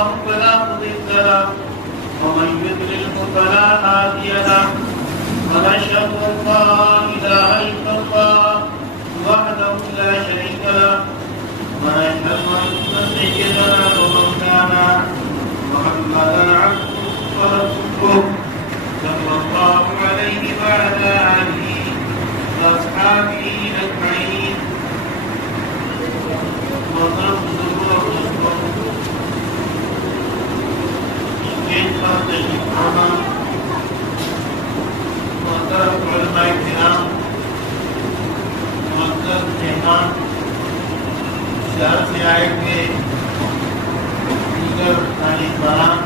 الله فلا مضل له ومن يضلل فلا هادي له ونشهد أن لا إله إلا الله وحده لا شريك له ونشهد أن سيدنا ومولانا محمدا عبده ورسوله صلى الله عليه وعلى آله وأصحابه أجمعين. محترم علماء کرام، معزز مہمان، شہر سے آئے ہوئے دیگر طالبان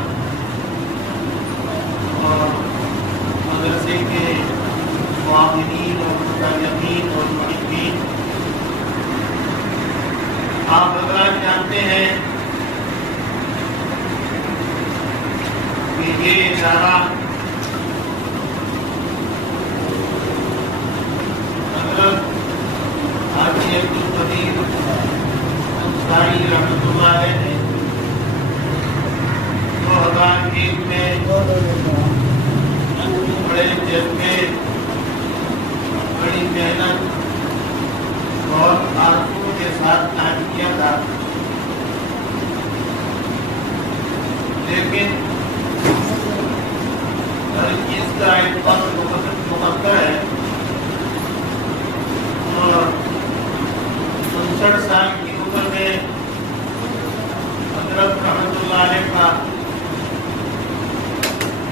اور مدرسے کے معاونین اور متعلقین اور محبین، آپ حضرات جانتے ہیں کہ یہ ادارہ حضرت حاجی عبدالقدیر انصاری رحمۃ اللہ علیہ نے 2001 میں بڑے جذبے، بڑی محنت اور آرزو کے ساتھ قائم کیا تھا، لیکن ہر چیز کا ایک وقت مقرر ہے اور 59 سال کی عمر میں حضرت رحمۃ اللہ علیہ کا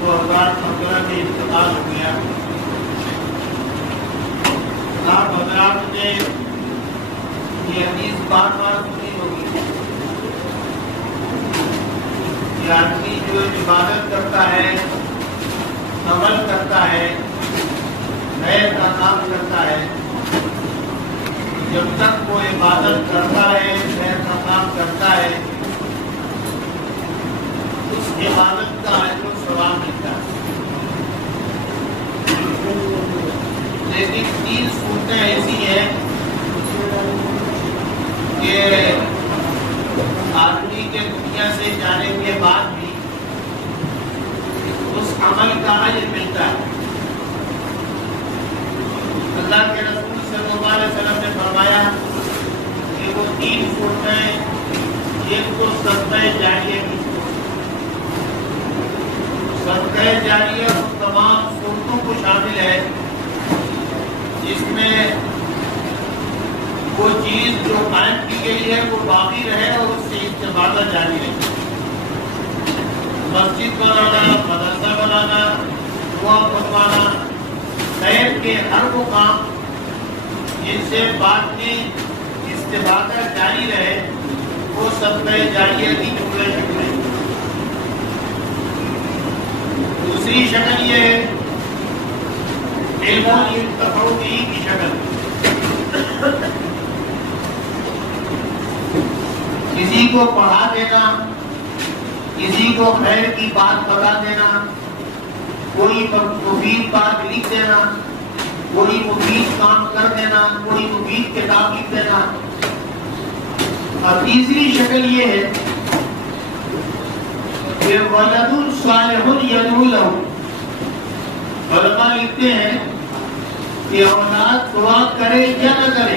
2015 میں انتقال ہو گیا۔ آپ حضرات نے یہ حدیث بار بار سنی ہوگی کہ آدمی جو عبادت کرتا ہے، عمل کرتا ہے، خیر کا کام کرتا ہے، جب تک وہ عبادت کرتا ہے، خیر کا کام کرتا ہے، اس عبادت کا اجر و ثواب ملتا ہے۔ لیکن 3 صورتیں ایسی ہیں کہ آدمی کے دنیا سے جانے کے بعد بھی اس عمل کا اجر ملتا ہے۔ اللہ کے رسول صلی اللہ علیہ وسلم نے فرمایا کہ وہ 3 صورتیں، ایک تو صدقہ جاریہ کی، صدقہ جاریہ ان تمام صورتوں کو شامل ہے جس میں وہ چیز جو قائم کی گئی ہے وہ باقی رہے اور اس سے استفادہ جاری رہے۔ مسجد بنانا، مدرسہ بنانا، دعا بنوانا، خیر کے ہر وہ کام جن سے بعد میں استفادہ جاری رہے وہ صدقہ جاریہ کی جملہ شکل ہے۔ دوسری شکل یہ ہے علم ينتفع به کی شکل، کسی کو پڑھا دینا، کسی کو خیر کی بات بتا دینا، کوئی مفید بات لکھ دینا، کوئی مفید کام کر دینا، کوئی مفید کتاب لکھ دینا۔ اور تیسری شکل یہ ہے کہ ولد صالح يدعو له، علماء لکھتے ہیں کہ اولاد دعا کرے یا نہ کرے،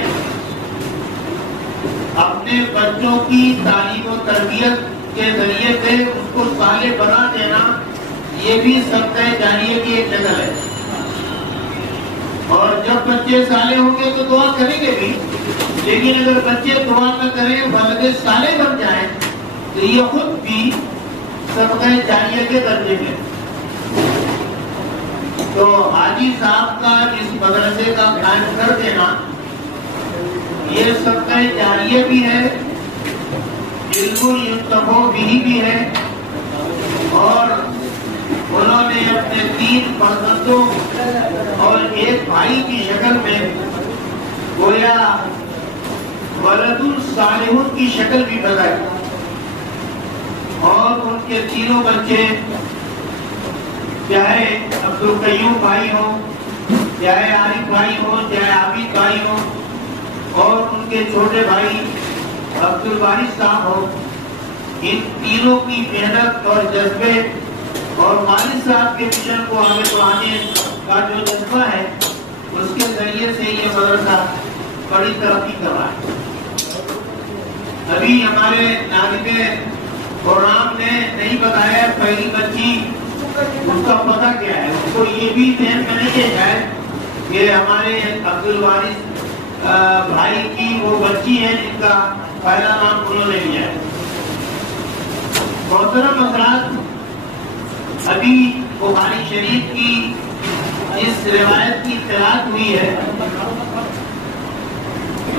اپنے بچوں کی تعلیم و تربیت کے ذریعے سے اس کو صالح بنا دینا، یہ بھی صدقہ جاریہ کی ایک شکل ہے۔ اور جب بچے صالح ہوں گے تو دعا کریں گے بھی، لیکن اگر بچے دعا نہ کریں، ولد صالح بن جائیں تو یہ خود بھی صدقہ جاریہ کے درجے میں۔ تو حاجی صاحب کا اس مدرسے کا قائم کر دینا یہ صدقہ جاریہ بھی ہے، علم ينتفع به بھی ہے، اور انہوں نے اپنے 3 فرزندوں اور ایک بھائی کی شکل میں گویا ولد صالح کی شکل بھی بتائی، اور ان کے 3 بچے چاہے عبدالقیوم بھائی ہوں، چاہے عارف بھائی ہوں، چاہے عابد بھائی ہوں، اور ان کے چھوٹے بھائی عبدالباری صاحب ہوں، ان تینوں کی محنت اور جذبے اور والد صاحب کے مشن کو آگے بڑھانے کا جو جذبہ ہے اس کے ذریعے سے یہ مدرسہ بڑی ترقی کر رہا ہے۔ ابھی ہمارے ناظم پروگرام نے نہیں بتایا پہلی بچی اس کا پتہ کیا ہے، اس کو یہ بھی ذہن میں نہیں ہے کہ ہمارے عبد الوارث بھائی کی وہ بچی ہے جن کا پہلا نام انہوں نے لیا ہے۔ محترم حضرات، ابھی بخاری شریف کی اس روایت کی قراءت ہوئی ہے،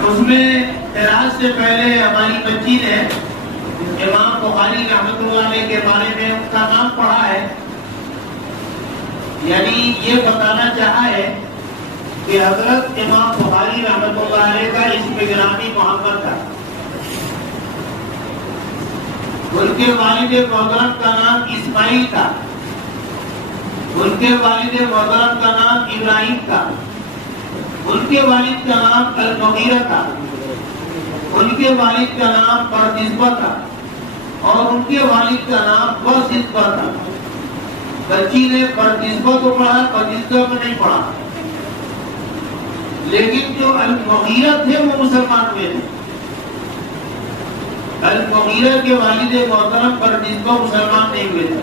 اس میں قراءت سے پہلے ہماری بچی نے امام بخاری رحمۃ اللہ علیہ کے بارے میں ان کا نام پڑھا ہے، یعنی یہ بتانا چاہا ہے کہ حضرت امام بخاری رحمۃ اللہ علیہ کا اسم گرامی محمد تھا، ان کے والد محترم کا نام اسماعیل تھا، ان کے والد محترم کا نام ابراہیم تھا، ان کے والد کا نام المغیرہ تھا، ان کے والد کا نام بردزبہ تھا، اور ان کے والد کا نام بردزبہ تھا۔ بچی نے بردزبہ کو پڑھا، بردزبہ میں نہیں پڑھا، لیکن جو المغیرہ تھے وہ مسلمان ہوئے تھے۔ المغیرہ کے والد محترم بردزبہ مسلمان نہیں ہوئے تھے۔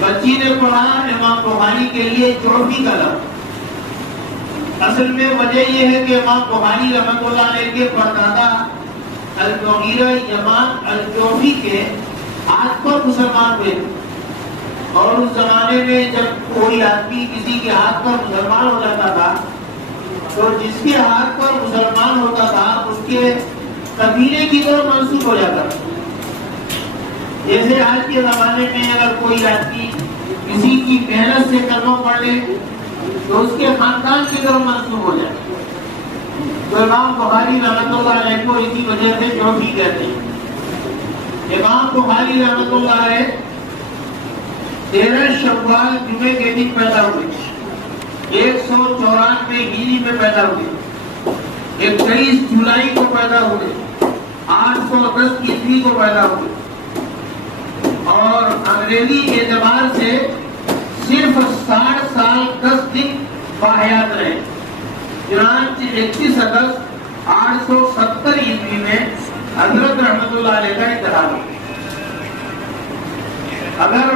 بچی نے پڑھا امام بخاری کے لیے جعفی کا لفظ۔ اصل میں وجہ یہ ہے کہ امام بخاری رحمۃ اللہ علیہ کے پردادا المغیرہ یمان الجعفی کے ہاتھ پر مسلمان ہوئے تھے، اور اس زمانے میں جب کوئی آدمی کسی کے ہاتھ پر مسلمان ہو جاتا تھا تو جس کے ہاتھ پر مسلمان ہوتا تھا اس کے قبیلے کی طرف منسوب ہو جاتا تھا۔ جیسے آج کے زمانے میں اگر کوئی آدمی کسی کی محنت سے کلمہ پڑھ لے تو اس کے خاندان کی طرف منسوب ہو جائے، تو امام بخاری رحمۃ اللہ علیہ کو اسی وجہ سے جعفی کہتے ہیں۔ امام بخاری رحمۃ اللہ علیہ 13 شوال جمعے کے دن پیدا ہوئے، 194 ہجری میں پیدا ہوئے، 21 جولائی کو پیدا ہوئے، 810 عیسوی کو پیدا ہوئے، اور انگریزی اعتبار سے صرف 60 سال 10 دن باحیات رہے، چنانچہ 31 اگست 870 عیسوی میں حضرت رحمۃ اللہ علیہ کا انتقال ہوا۔ اگر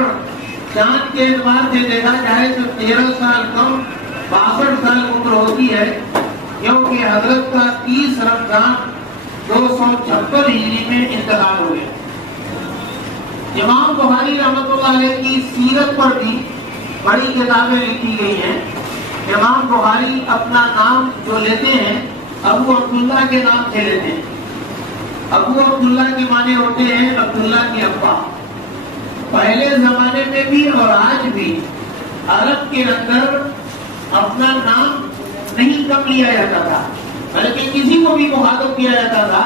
چاند کے اعتبار سے دیکھا جائے تو 13 سال کم 62 سال عمر ہوتی ہے، کیونکہ حضرت کا 30 رمضان 256 ہجری میں انتقال ہو گیا۔ امام بخاری رحمۃ اللہ علیہ کی سیرت پر بھی بڑی کتابیں لکھی گئی ہیں۔ امام بخاری اپنا نام جو لیتے ہیں ابو عبداللہ کے نام سے لیتے ہیں۔ ابو عبداللہ کے معنی ہوتے ہیں عبداللہ کے ابا۔ پہلے زمانے میں بھی اور آج بھی عرب کے اندر اپنا نام نہیں کم لیا جاتا تھا، بلکہ کسی کو بھی مخاطب کیا جاتا تھا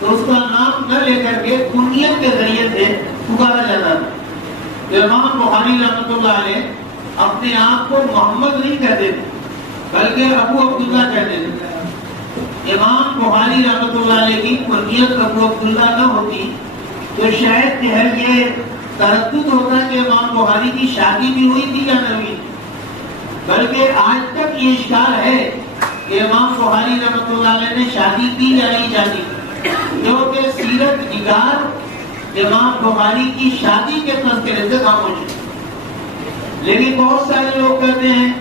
تو اس کا نام نہ لے کر کے کنیت کے ذریعے سے پکارا جاتا تھا۔ امام بخاری رحمۃ اللہ علیہ اپنے آپ کو محمد نہیں کہتے تھے بلکہ ابو عبداللہ کہتے تھے۔ امام بخاری رحمۃ اللہ علیہ کی کنیت ابو عبداللہ نہ ہوتی تو شاید جو ہے یہ تردد ہوتا کہ امام بخاری کی شادی بھی ہوئی تھی یا نہ ہوئی، بلکہ آج تک یہ اشکال ہے کہ امام بخاری رحمۃ اللہ علیہ نے شادی کی یا نہیں شادی، کیونکہ سیرت نگار امام بخاری کی شادی کے تذکرے سے خاموش ہے۔ لیکن بہت سارے لوگ کہتے ہیں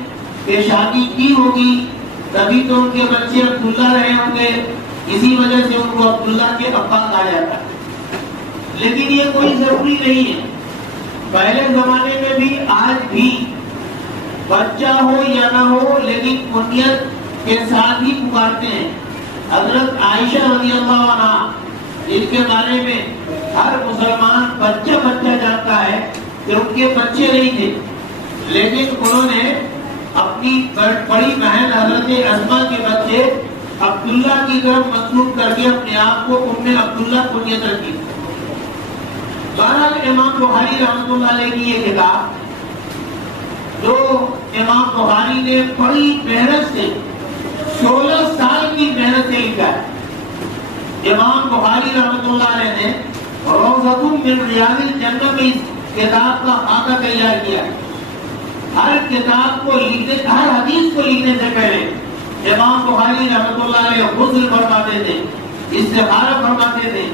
کہ شادی کی ہوگی تبھی تو ان کے بچے عبداللہ رہے ہوں گے، اسی وجہ سے ان کو عبداللہ کے ابا کہا جاتا ہے، لیکن یہ کوئی ضروری نہیں ہے۔ پہلے زمانے میں بھی آج بھی بچہ ہو یا نہ ہو لیکن کنیت کے ساتھ ہی پکارتے ہیں۔ حضرت عائشہ رضی اللہ عنہا ان کے بارے میں ہر مسلمان بچہ بچہ جانتا ہے کہ ان کے بچے نہیں تھے، لیکن انہوں نے اپنی بڑی بہن حضرت اسماء کے بچے عبداللہ کی طرف منسوب کر کے اپنے آپ کو ام عبداللہ کنیت رکھی۔ بہرحال امام بخاری رحمۃ اللہ علیہ کی یہ کتاب جو امام بخاری نے بڑی محنت سے 16 سال کی محنت سے لکھا ہے۔ امام بخاری رحمۃ اللہ علیہ نے روضۃ من ریاض الجنہ میں اس کتاب کا خاکہ تیار کیا ہے۔ ہر کتاب کو لکھنے، ہر حدیث کو لکھنے سے پہلے امام بخاری رحمۃ اللہ علیہ غسل فرماتے تھے، استخارہ فرماتے تھے۔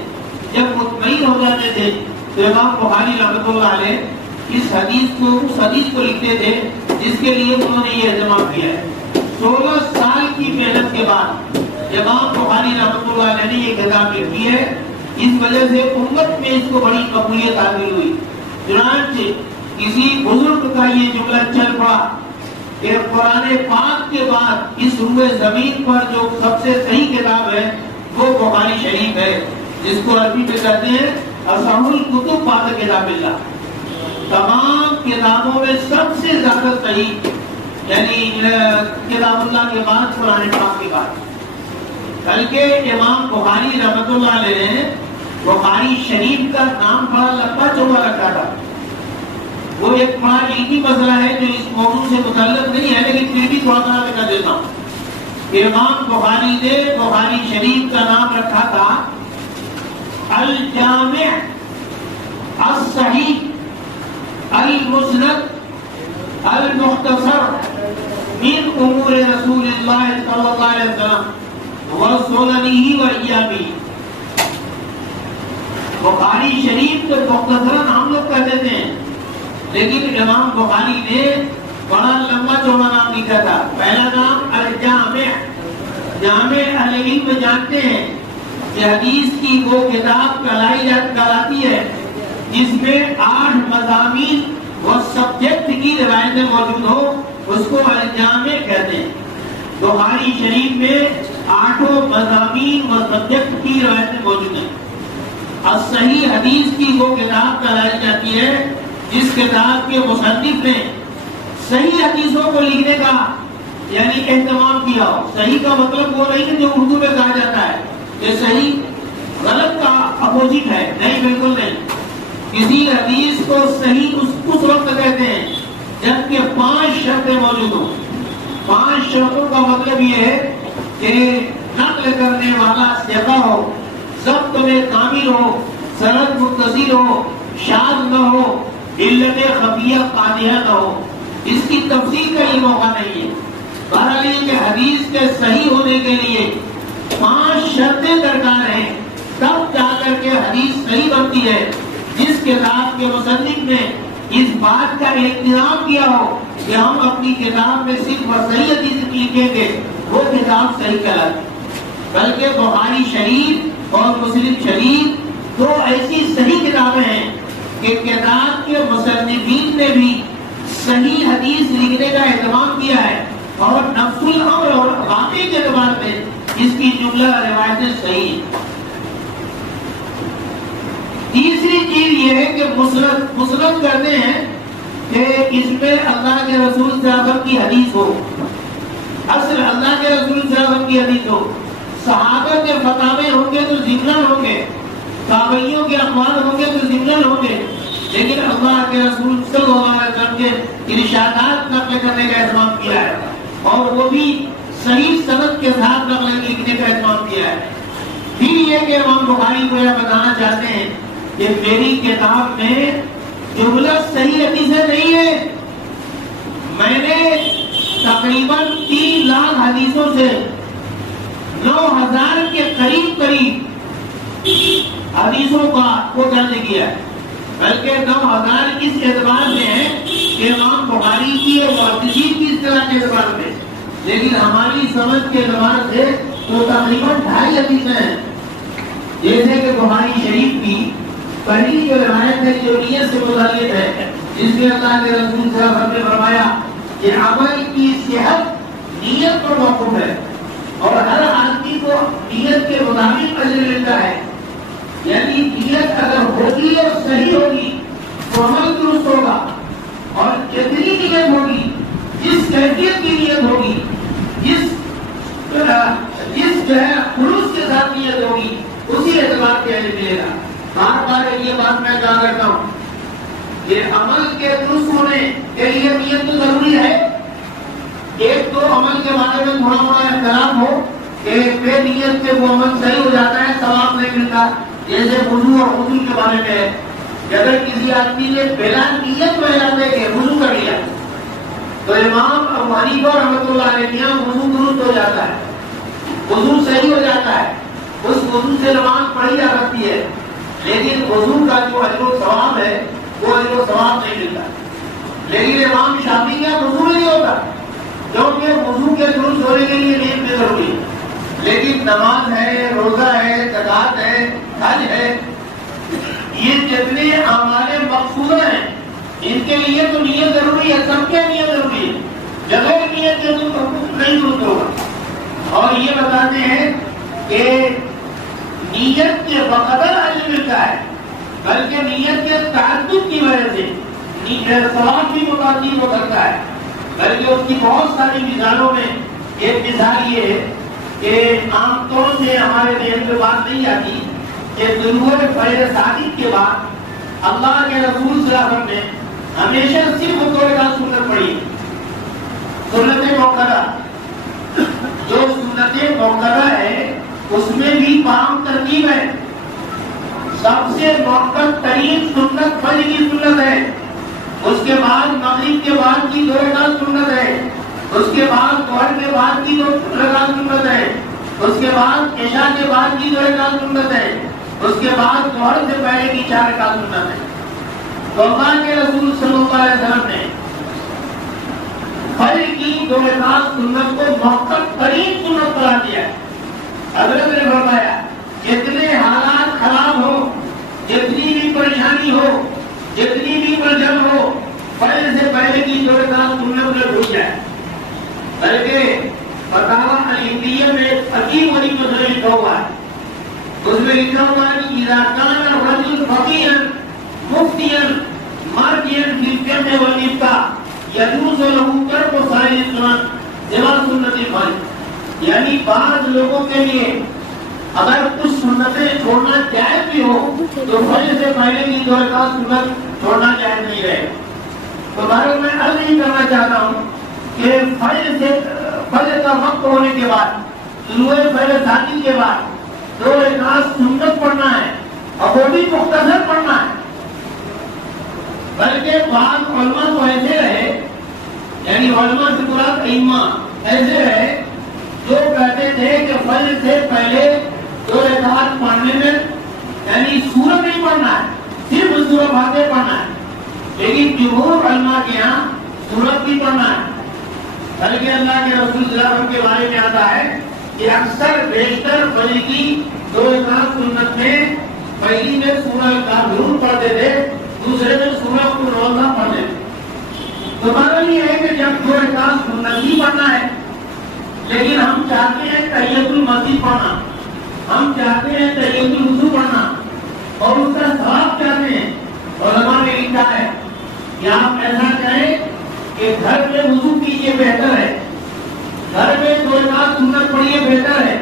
جب مطمئن ہو جاتے تھے تو امام بخاری رحمۃ اللہ علیہ اس حدیث کو لکھتے تھے جس کے لیے انہوں نے یہ اہتمام کیا ہے۔ 16 سال کی محنت کے بعد امام بخاری رحمۃ اللہ علیہ نے یہ کتاب لکھی ہے۔ اس وجہ سے امت میں اس کو بڑی قبولیت حاصل ہوئی۔ چنانچہ کسی بزرگ کا یہ جملہ چل پڑا کہ قرآن پاک کے بعد اس روئے زمین پر جو سب سے صحیح کتاب ہے وہ بخاری شریف ہے، جس کو عربی میں کہتے ہیں اصح الکتب بعد کتاب اللہ۔ تمام کتابوں میں سب سے زیادہ صحیح یعنی کتاب اللہ کے بعد قرآن پاک کے بعد۔ بلکہ امام بخاری رحمۃ اللہ علیہ نے بخاری شریف کا نام بڑا لمبا چوڑا رکھا تھا۔ وہ ایک بڑا علمی مسئلہ ہے جو اس موضوع سے متعلق نہیں ہے، لیکن پھر بھی تھوڑا سا بتا دیتا ہوں۔ امام بخاری نے بخاری شریف کا نام رکھا تھا الجامع الصحیح المسند المختصر من امور رسول اللہ صلی اللہ علیہ وسلم وسننہ وایامہ۔ بخاری شریف تو مختصراً ہم لوگ کہتے تھے، لیکن امام بخاری نے بڑا لمبا چوڑا نام لکھا تھا۔ پہلا نام الجامع، جامع اہل علم جانتے ہیں کہ حدیث کی وہ کتاب کہلاتی ہے جس میں 8 مضامین و سبجیکٹ کی روایتیں موجود ہو، اس کو الجامع کہتے ہیں۔ بخاری شریف میں 8 مضامین و سبجیکٹ کی روایتیں موجود ہیں۔ الصحیح حدیث کی وہ کتاب کہلائی جاتی ہے جس کتاب کے مصنف نے صحیح حدیثوں کو لکھنے کا یعنی اہتمام کیا ہو۔ صحیح کا مطلب وہ نہیں کہ جو اردو میں کہا جاتا ہے کہ صحیح غلط کا اپوزٹ ہے، نہیں، بالکل نہیں۔ کسی حدیث کو صحیح اس وقت کہتے ہیں جبکہ 5 شرطیں موجود ہوں۔ 5 شرطوں کا مطلب یہ ہے کہ نقل کرنے والا ثقہ ہو، ضبط میں کامل ہو، سند متصل ہو، شاذ نہ ہو، علت خفیہ قادحہ نہ ہو۔ اس کی تفصیل کا یہ موقع نہیں ہے۔ بہرحال یہ کہ حدیث کے صحیح ہونے کے لیے 5 شرطیں درکار ہیں، تب جا کر کے حدیث صحیح بنتی ہے۔ جس کتاب کے مصنف نے اس بات کا اہتمام کیا ہو کہ ہم اپنی کتاب میں صرف صحیح حدیث لکھیں گے، وہ کتاب صحیح کہلاتی ہے۔ بلکہ بخاری شریف اور مسلم شریف 2 ایسی صحیح کتابیں ہیں کہ کتاب کے مصنفین نے بھی صحیح حدیث لکھنے کا اہتمام کیا ہے، اور نفس الامر اور واقعے کے اعتبار سے اس کی جملہ روایتیں صحیح ہیں۔ تیسری چیز یہ ہے کہ مسند کرتے ہیں کہ اس میں اللہ کے رسول صلی اللہ علیہ وسلم کی حدیث ہو، اصل اللہ کے رسول صلی اللہ علیہ وسلم کی حدیث ہو۔ صحابہ کے فتاوے ہوں گے تو ضمناً ہوں گے، تابعیوں کے اقوال ہوں گے تو ضمناً ہوں گے، لیکن اللہ کے رسول صلی اللہ علیہ وسلم کے ارشادات نقل کرنے کا اہتمام کیا ہے، اور وہ بھی صحیح سند کے ساتھ نقل لکھنے کا اہتمام کیا ہے۔ پھر یہ کہ امام بخاری کو یہ بتانا چاہتے ہیں کہ میری کتاب میں جملہ صحیح حدیثیں نہیں ہے، میں نے تقریباً 3 لاکھ حدیثوں سے 9000 کے قریب حدیثوں کا وہ درج کیا ہے، بلکہ 9000 اس اعتبار میں ہے کہ امام بخاری کی اور محدثین کی اصطلاح کے اعتبار میں، لیکن ہماری سمجھ کے اعتبار سے تو تقریباً 2.5 حدیثیں ہیں۔ جیسے کہ بخاری شریف کی پہلی جو روایت ہے جو نیت سے متعلق ہے، جس میں اللہ کے رسول صلی اللہ علیہ وسلم نے فرمایا کہ عمل کی صحت نیت پر موقوف ہے، اور ہر آدمی کو نیت کے مطابق اجر ملتا ہے، یعنی نیت اگر ہوگی اور صحیح ہوگی تو عمل درست ہوگا، اور جتنی نیت ہوگی، جس کیفیت کی نیت ہوگی، جس جو ہے خلوص کے ساتھ نیت ہوگی، اسی اعتبار سے اجر ملے گا۔ بار بار یہ بات میں کہا کرتا ہوں کہ عمل کے درست ہونے کے لیے نیت تو ضروری ہے۔ ایک تو عمل کے بارے میں تھوڑا بڑا اختلاف ہو کہ بے نیت سے وہ عمل صحیح ہو جاتا ہے، ثواب نہیں ملتا، جیسے وضو اور غسل کے بارے میں ہے کہ اگر کسی آدمی نے بلا نیت میں جانے کے وضو کر لیا تو امام ابو حنیفہ رحمۃ اللہ علیہ یہاں وضو درست ہو جاتا ہے، وضو صحیح ہو جاتا ہے، اس وضو سے نماز پڑھی جا سکتی ہے، لیکن وضو کا جو اجر و ثواب ہے وہ اجر و ثواب نہیں ملتا۔ لیکن امام شافعی کا وضو نہیں ہوتا کیونکہ وضو کے درست ہونے کے لیے نیت میں ضروری ہے، لیکن نماز ہے، روزہ ہے، زکات ہے، حج ہے، یہ جتنے اعمال مقصودہ ہیں ان کے لیے تو نیت ضروری ہے، سب کے نیت ضروری ہے، بغیر نیت کے تو نہیں درست ہوگا۔ اور یہ بتاتے ہیں کہ نیت کے بقدر اجر ملتا ہے، بلکہ نیت کے تعدد کی وجہ سے ثواب بھی متعدد ہو سکتا ہے، بلکہ اس کی بہت ساری مثالوں میں ایک مثال یہ ہے کہ عام طور سے ہمارے ذہن میں بات نہیں آتی کہ طلوع فجر صادق کے بعد اللہ کے رسول صلی اللہ علیہ وسلم نے ہمیشہ صرف دو رکعت سنت پڑھی، سنت موقدہ۔ جو سنت موقدہ ہے اس میں بھی عام ترتیب ہے، سب سے موقت ترین سنت فجر کی سنت ہے، اس کے بعد مغرب کے بعد کی 2 رکعت سنت ہے، اس کے بعد ظہر کے بعد کی 2 رکعت سنت ہے، اس کے بعد عشاء کے بعد کی 2 رکعت سنت ہے، اس کے بعد ظہر سے پہلے کی 4 رکعت سنت ہے۔ تو اللہ کے رسول صلی اللہ علیہ وسلم نے فجر کی 2 رکعت سنت کو موقت ترین سنت قرار دیا ہے۔ حضرت نے فرمایا جتنے حالات خراب ہو، جتنی بھی پریشانی ہو، جتنی بھی پرجن ہو، فجر سے پہلے کی 2 رکعت سنت نہ بھول جائے۔ بلکہ فتاوی الہندیہ میں عجیب عجیب مسئلے لکھا ہوا ہے، اس میں لکھا ہوا ہے کہ اذا كان الرجل فقيها مفتيا مارجيا في الفقه والافتاء يجوز له ترك سائر السنن سوى سنت الفجر، یعنی بعض لوگوں کے لیے اگر کچھ سنتیں چھوڑنا جائز بھی ہو تو فجر سے پہلے کی 2 رکعت سنت چھوڑنا جائز نہیں رہے۔ تو بھائی میں عرض نہیں کرنا چاہتا ہوں کہ فجر کا وقت ہونے کے بعد، طلوع فجر صادق کے بعد 2 رکعت سنت پڑھنا ہے اور وہ بھی مختصر پڑھنا ہے، بلکہ بعض علماء تو ایسے رہے، یعنی علماء سے مراد ائمہ ایسے رہے جو کہتے تھے کہ فجر سے پہلے 2 رکعت پڑھنے میں یعنی سورت نہیں پڑھنا ہے، صرف سورہ فاتحہ پڑھنا ہے، لیکن جمہور علماء کے یہاں سورت بھی پڑھنا ہے۔ بلکہ اللہ کے رسول صلی اللہ علیہ وسلم کے بارے میں آتا ہے کہ اکثر بیشتر فجر کی 2 رکعت سنت میں پہلی میں سورہ الکافرون پڑھتے تھے، دوسرے میں سورہ الروضہ پڑھتے تھے۔ تو مطلب یہ ہے کہ جب 2 رکعت سنت ہی پڑھنا ہے، لیکن ہم چاہتے ہیں تحیۃ المسجد پڑھنا، ہم چاہتے ہیں تحیۃ الوضو پڑھنا اور اس کا ثواب چاہتے ہیں، علماء نے لکھا ہے کہ آپ ایسا کریں کہ گھر میں وضو کیجیے، بہتر ہے، گھر میں 2 رکعت سنت پڑھیے، بہتر ہے،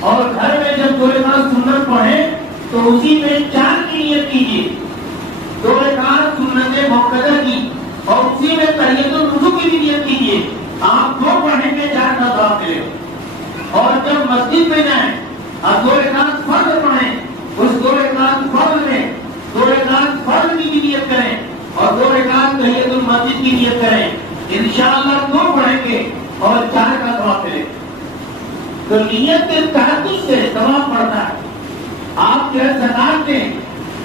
اور گھر میں جب 2 رکعت سنت پڑھیں تو اسی میں 4 کی نیت کیجیے، 2 رکعت سنت موقدہ کی، اور اسی میں تحیۃ الوضو کی بھی نیت کیجیے، آپ 2 پڑھیں گے 4 کا ثواب ملے گا۔ اور جب مسجد میں جائیں آپ 2 رکعت فرض پڑھیں، اس 2 رکعت فرض میں 2 رکعت فرض کی بھی نیت کریں اور 2 رکعت تحیۃ المسجد کی نیت کریں، انشاءاللہ 2 پڑھیں گے اور 4 کا ثواب ملے گا۔ تو نیت کے تحفظ سے ثواب پڑتا ہے۔ آپ جو ہے زکات دیں،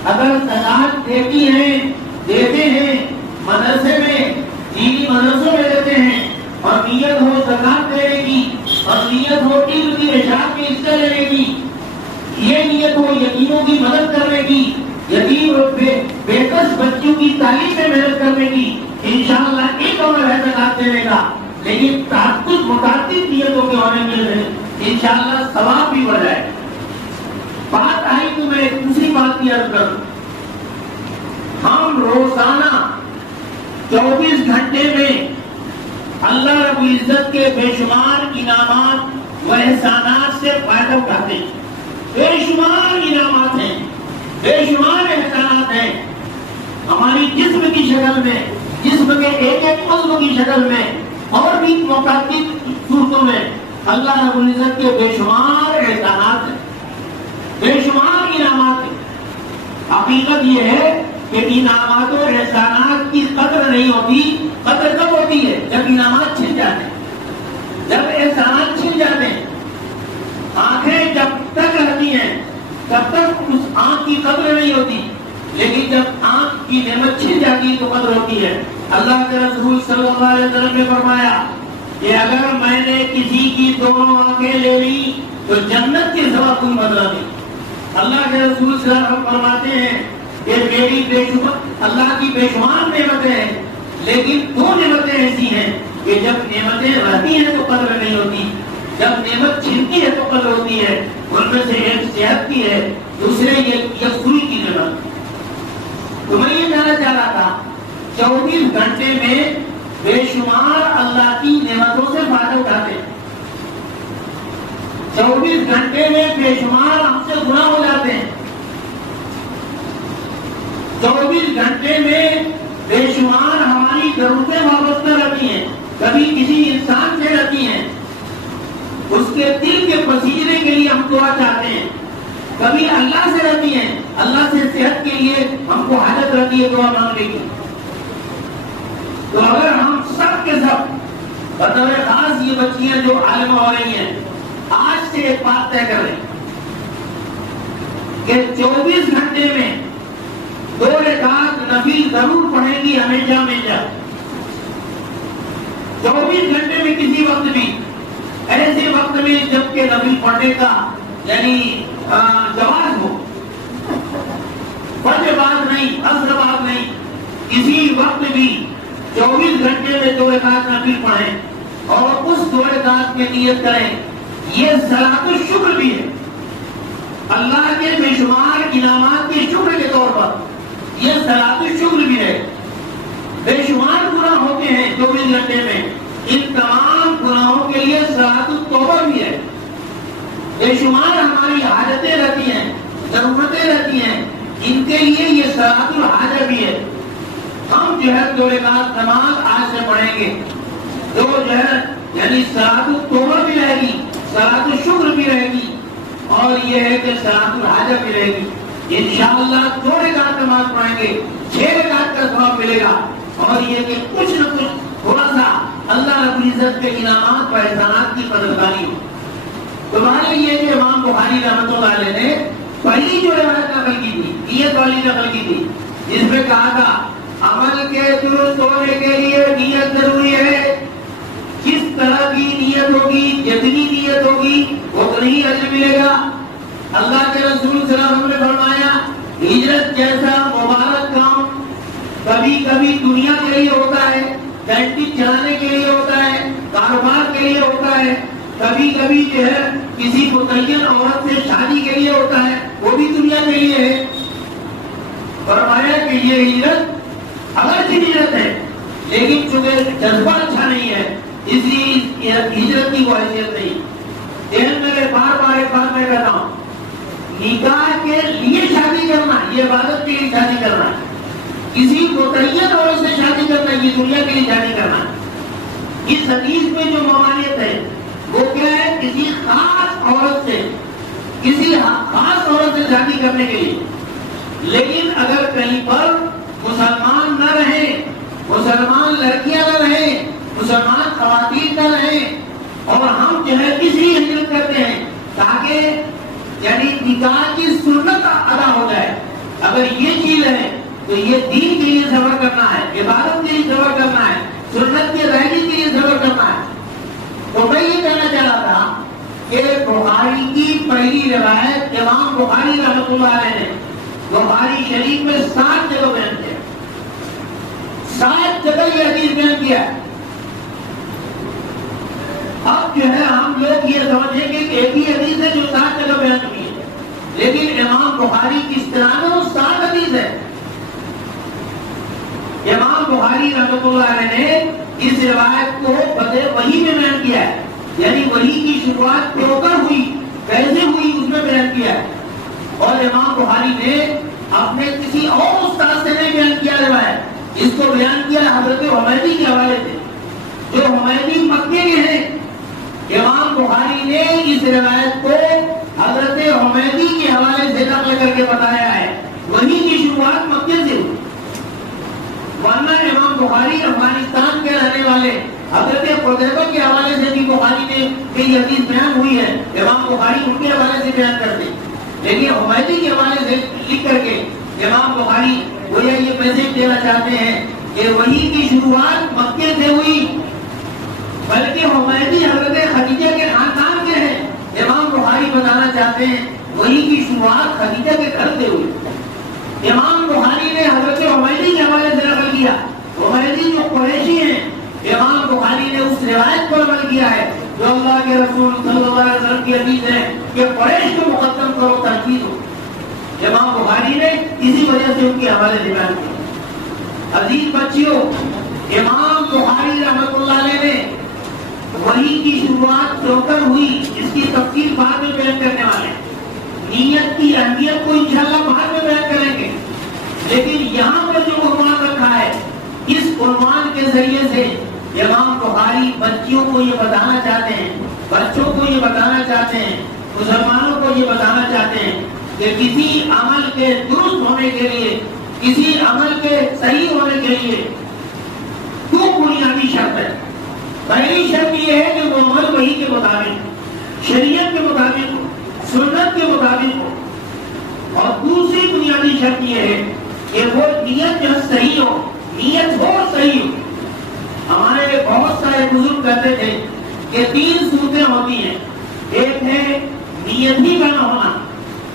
اگر زکات دیتے ہیں مدرسے میں، دینی مدرسوں میں دیتے ہیں، اور نیت ہو زکات دینے کی اور نیت ہو علم کی اشاعت میں حصہ لینے کی، یہ نیت ہو یتیموں کی مدد کرنے کی، یتیم اور بے کس بچوں کی تعلیم میں محنت کرنے کی، انشاءاللہ ایک عمل ہے زکات دینے کا، لیکن تعدد متعدد نیتوں کے ہونے میں انشاءاللہ ثواب بھی بڑھ جائے۔ بات آئی تو میں دوسری بات کی عرض کروں، ہم روزانہ 24 گھنٹے میں اللہ رب العزت کے بے شمار انعامات و احسانات سے فائدہ اٹھاتے ہیں، بے شمار انعامات ہیں، بے شمار احسانات ہیں، ہماری جسم کی شکل میں، جسم کے ایک ایک عضو کی شکل میں اور بھی متعدد صورتوں میں اللہ رب العزت کے بے شمار احسانات ہیں، بے شمار انعامات حقیقت یہ ہے کہ انعامات و احسانات کی قدر نہیں ہوتی. قدر کب ہوتی ہے؟ جب انعامات چھن جاتے ہیں، جب احسانات چھن جاتے ہیں. آنکھیں جب تک رہتی ہیں تب تک اس آنکھ کی قدر نہیں ہوتی، لیکن جب آنکھ کی نعمت چھن جاتی ہے تو قدر ہوتی ہے. اللہ کے رسول صلی اللہ علیہ وسلم نے فرمایا کہ اگر میں نے کسی کی دونوں آنکھیں لے لی تو جنت کے سوا کوئی بدلہ نہیں. اللہ کے رسول صلی اللہ علیہ وسلم فرماتے ہیں کہ میری اللہ کی بے شمار نعمتیں ہیں، لیکن دو نعمتیں ایسی ہیں کہ جب نعمتیں رہتی ہیں تو قدر نہیں ہوتی، جب نعمت چھنتی ہے تو قدر ہوتی ہے. ان میں سے ایک صحت کی ہے، دوسرے یکسوئی کی نعمت. تو میں یہ کہنا چاہ رہا تھا 24 گھنٹے میں بے شمار اللہ کی نعمتوں سے فائدہ اٹھاتے ہیں. 24 گھنٹے میں بے شمار ہم سے گناہ ہو جاتے ہیں. 24 گھنٹے میں بے شمار ہماری ضرورتیں وابستہ رہتی ہیں، کبھی کسی انسان سے رہتی ہیں، اس کے دل کے پسیجنے کے لیے ہم دعا چاہتے ہیں. کبھی اللہ سے رہتی ہیں، اللہ سے صحت کے لیے ہم کو حاجت رہتی ہے دعا مانگنے کی. تو اگر ہم سب کے سب بطور خاص یہ بچیاں جو عالمہ ہو رہی ہیں آج سے ایک بات طے کر رہے ہیں کہ 24 گھنٹے میں 2 رکعت نفل ضرور پڑھیں گی ہمیشہ ہمیشہ. 24 گھنٹے میں کسی وقت بھی، ایسے وقت میں جب کہ نفل پڑھنے کا یعنی جواز ہو، فجر بعد نہیں، عصر بعد نہیں، کسی وقت بھی 24 گھنٹے میں 2 رکعت نفل پڑھیں اور اس 2 رکعت میں نیت کریں. یہ صلاۃ الشکر بھی ہے، اللہ کے بے شمار انعامات کے شکر کے طور پر یہ صلاۃ الشکر بھی ہے. بے شمار گناہ ہوتے ہیں 24 گھنٹے میں، ان تمام گناہوں کے لیے صلاۃ التوبہ بھی ہے. بے شمار ہماری حاجتیں رہتی ہیں، ضرورتیں رہتی ہیں، ان کے لیے یہ صلاۃ الحاجہ بھی ہے. ہم جو ہے 2 رکعت نماز آج سے پڑھیں گے، جو ہے یعنی صلاۃ التوبہ بھی رہے گی، صلاۃ الشکر بھی رہے گی، اور یہ ہے کہ صلاۃ الحاجہ بھی رہے گی. انشاءاللہ 2 رکعت نماز پڑھیں گے، 6 رکعت کا ثواب ملے گا. اور یہ کہ کچھ نہ کچھ تھوڑا سا اللہ رب العزت کے انعامات و احسانات کی قدردانی ہو. تمہارے لیے کہ امام بخاری رحمۃ اللہ علیہ نے پہلی جو روایت نقل کی تھی، نیت والی نقل کی تھی، جس میں کہا تھا عمل کے درست ہونے کے لیے نیت ضروری ہے. کس طرح کی نیت ہوگی، جتنی نیت ہوگی اتنی ہی اجر ملے گا. اللہ کے رسول صلی اللہ علیہ وسلم نے فرمایا ہجرت جیسا مبارک کام کبھی کبھی دنیا کے لیے ہوتا ہے، کینٹین چلانے کے لیے ہوتا ہے، کاروبار کے لیے ہوتا ہے، کبھی کبھی جو ہے کسی متعین عورت سے شادی کے لیے ہوتا ہے، وہ بھی دنیا کے لیے ہے. فرمایا کہ یہ ہجرت اگرچہ ہجرت ہے لیکن چونکہ جذبہ اچھا نہیں ہے اس لیے ہجرت کی وہ حیثیت نہیں. ذہن میں بار بار ایک بات میں کہتا ہوں، نکاح کے لیے شادی کرنا یہ عبادت کے لیے شادی کرنا ہے، کسی متعین عورت سے شادی کرنا یہ دنیا کے لیے شادی کرنا ہے. اس حدیث میں جو ممانعت ہے وہ کیا ہے؟ کسی خاص عورت سے، کسی خاص عورت سے شادی کرنے کے لیے. لیکن اگر کہیں پر مسلمان نہ رہے، مسلمان لڑکیاں نہ رہیں، مسلمان خواتین نہ رہیں، اور ہم جو ہے اس لیے ہجرت کرتے ہیں تاکہ یعنی نکاح کی سنت ادا ہو جائے. اگر یہ چیز ہے تو یہ دین کے لیے صبر کرنا ہے، عبادت کے لیے صبر کرنا ہے، سنت کے رہنے کے لیے صبر کرنا ہے. تو میں یہ کہنا چاہ رہا تھا کہ بخاری کی پہلی روایت امام بخاری رحمۃ اللہ علیہ نے بخاری شریف میں 7 جگہ بیان کیا، 7 جگہ یہ حدیث بیان کیا. اب جو ہے ہم لوگ یہ سمجھیں گے کہ ایک ہی حدیث ہے جو 7 جگہ بیان ہوئی ہے، لیکن امام بخاری کی اصطلاح میں وہ 7 حدیث ہے. امام بخاری رحمۃ اللہ علیہ نے اس روایت کو بدء وحی میں بیان کیا ہے، یعنی وحی کی شروعات کیوں کر ہوئی، کیسے ہوئی، اس میں بیان کیا ہے. اور امام بخاری نے اپنے کسی اور استاد سے نہیں بیان کیا روایت، اس کو بیان کیا حضرت حمیدی کے حوالے سے جو حمیدی مکے کے ہیں. امام بخاری نے اس روایت کو حضرت حمیدی کے حوالے سے نقل کر کے بتایا ہے. وہی کی شروعات مکے سے ہوئی، ورنہ امام بخاری افغانستان کے رہنے والے حضرت حذیفہ کے حوالے سے بھی بخاری میں کئی حدیث بیان ہوئی ہے، امام بخاری ان کے حوالے سے بیان کرتے، لیکن حمیدی کے حوالے سے لکھ کر کے امام بخاری گویا یہ میسج دینا چاہتے ہیں کہ وہی کی شروعات مکے سے ہوئی، بلکہ حمیدی حضرت خدیجہ کے خاندان کے ہیں، امام بخاری بتانا چاہتے ہیں وہی کی شروعات خدیجہ کے گھر سے ہوئی۔ امام بخاری نے حضرت حمیدی کے حوالے سے نقل کیا، حمیدی جو قریشی ہیں، امام بخاری نے اس روایت کو عمل کیا ہے جو اللہ کے رسول صلی اللہ علیہ وسلم کی حدیث ہے کہ قریش کو مقدم کرو ترجیح دو، امام بخاری نے اسی وجہ سے ان کے حوالے سے بیان کیا۔ عزیز بچیوں، امام بخاری رحمۃ اللہ علیہ نے وحی کی شروعات کیوں کر ہوئی اس کی تفصیل بعد میں بیان کرنے والے ہیں، نیت کی اہمیت کو انشاءاللہ بعد میں بیان کریں گے، لیکن یہاں پر جو عنوان رکھا ہے اس عنوان کے ذریعے سے امام بخاری بچیوں کو یہ بتانا چاہتے ہیں، بچوں کو یہ بتانا چاہتے ہیں، مسلمانوں کو یہ بتانا چاہتے ہیں کہ کسی عمل کے درست ہونے کے لیے، کسی عمل کے صحیح ہونے کے لیے دو بنیادی شرط ہے۔ پہلی شرط یہ ہے کہ وہ عمل وحی کے مطابق، شریعت کے مطابق ہو، سنت کے مطابق ہو، اور دوسری بنیادی شرط یہ ہے کہ وہ نیت جو صحیح ہو، نیت ہو صحیح ہو۔ ہمارے بہت سارے بزرگ کہتے تھے کہ تین صورتیں ہوتی ہیں، ایک ہے نیت ہی کا نہ ہونا،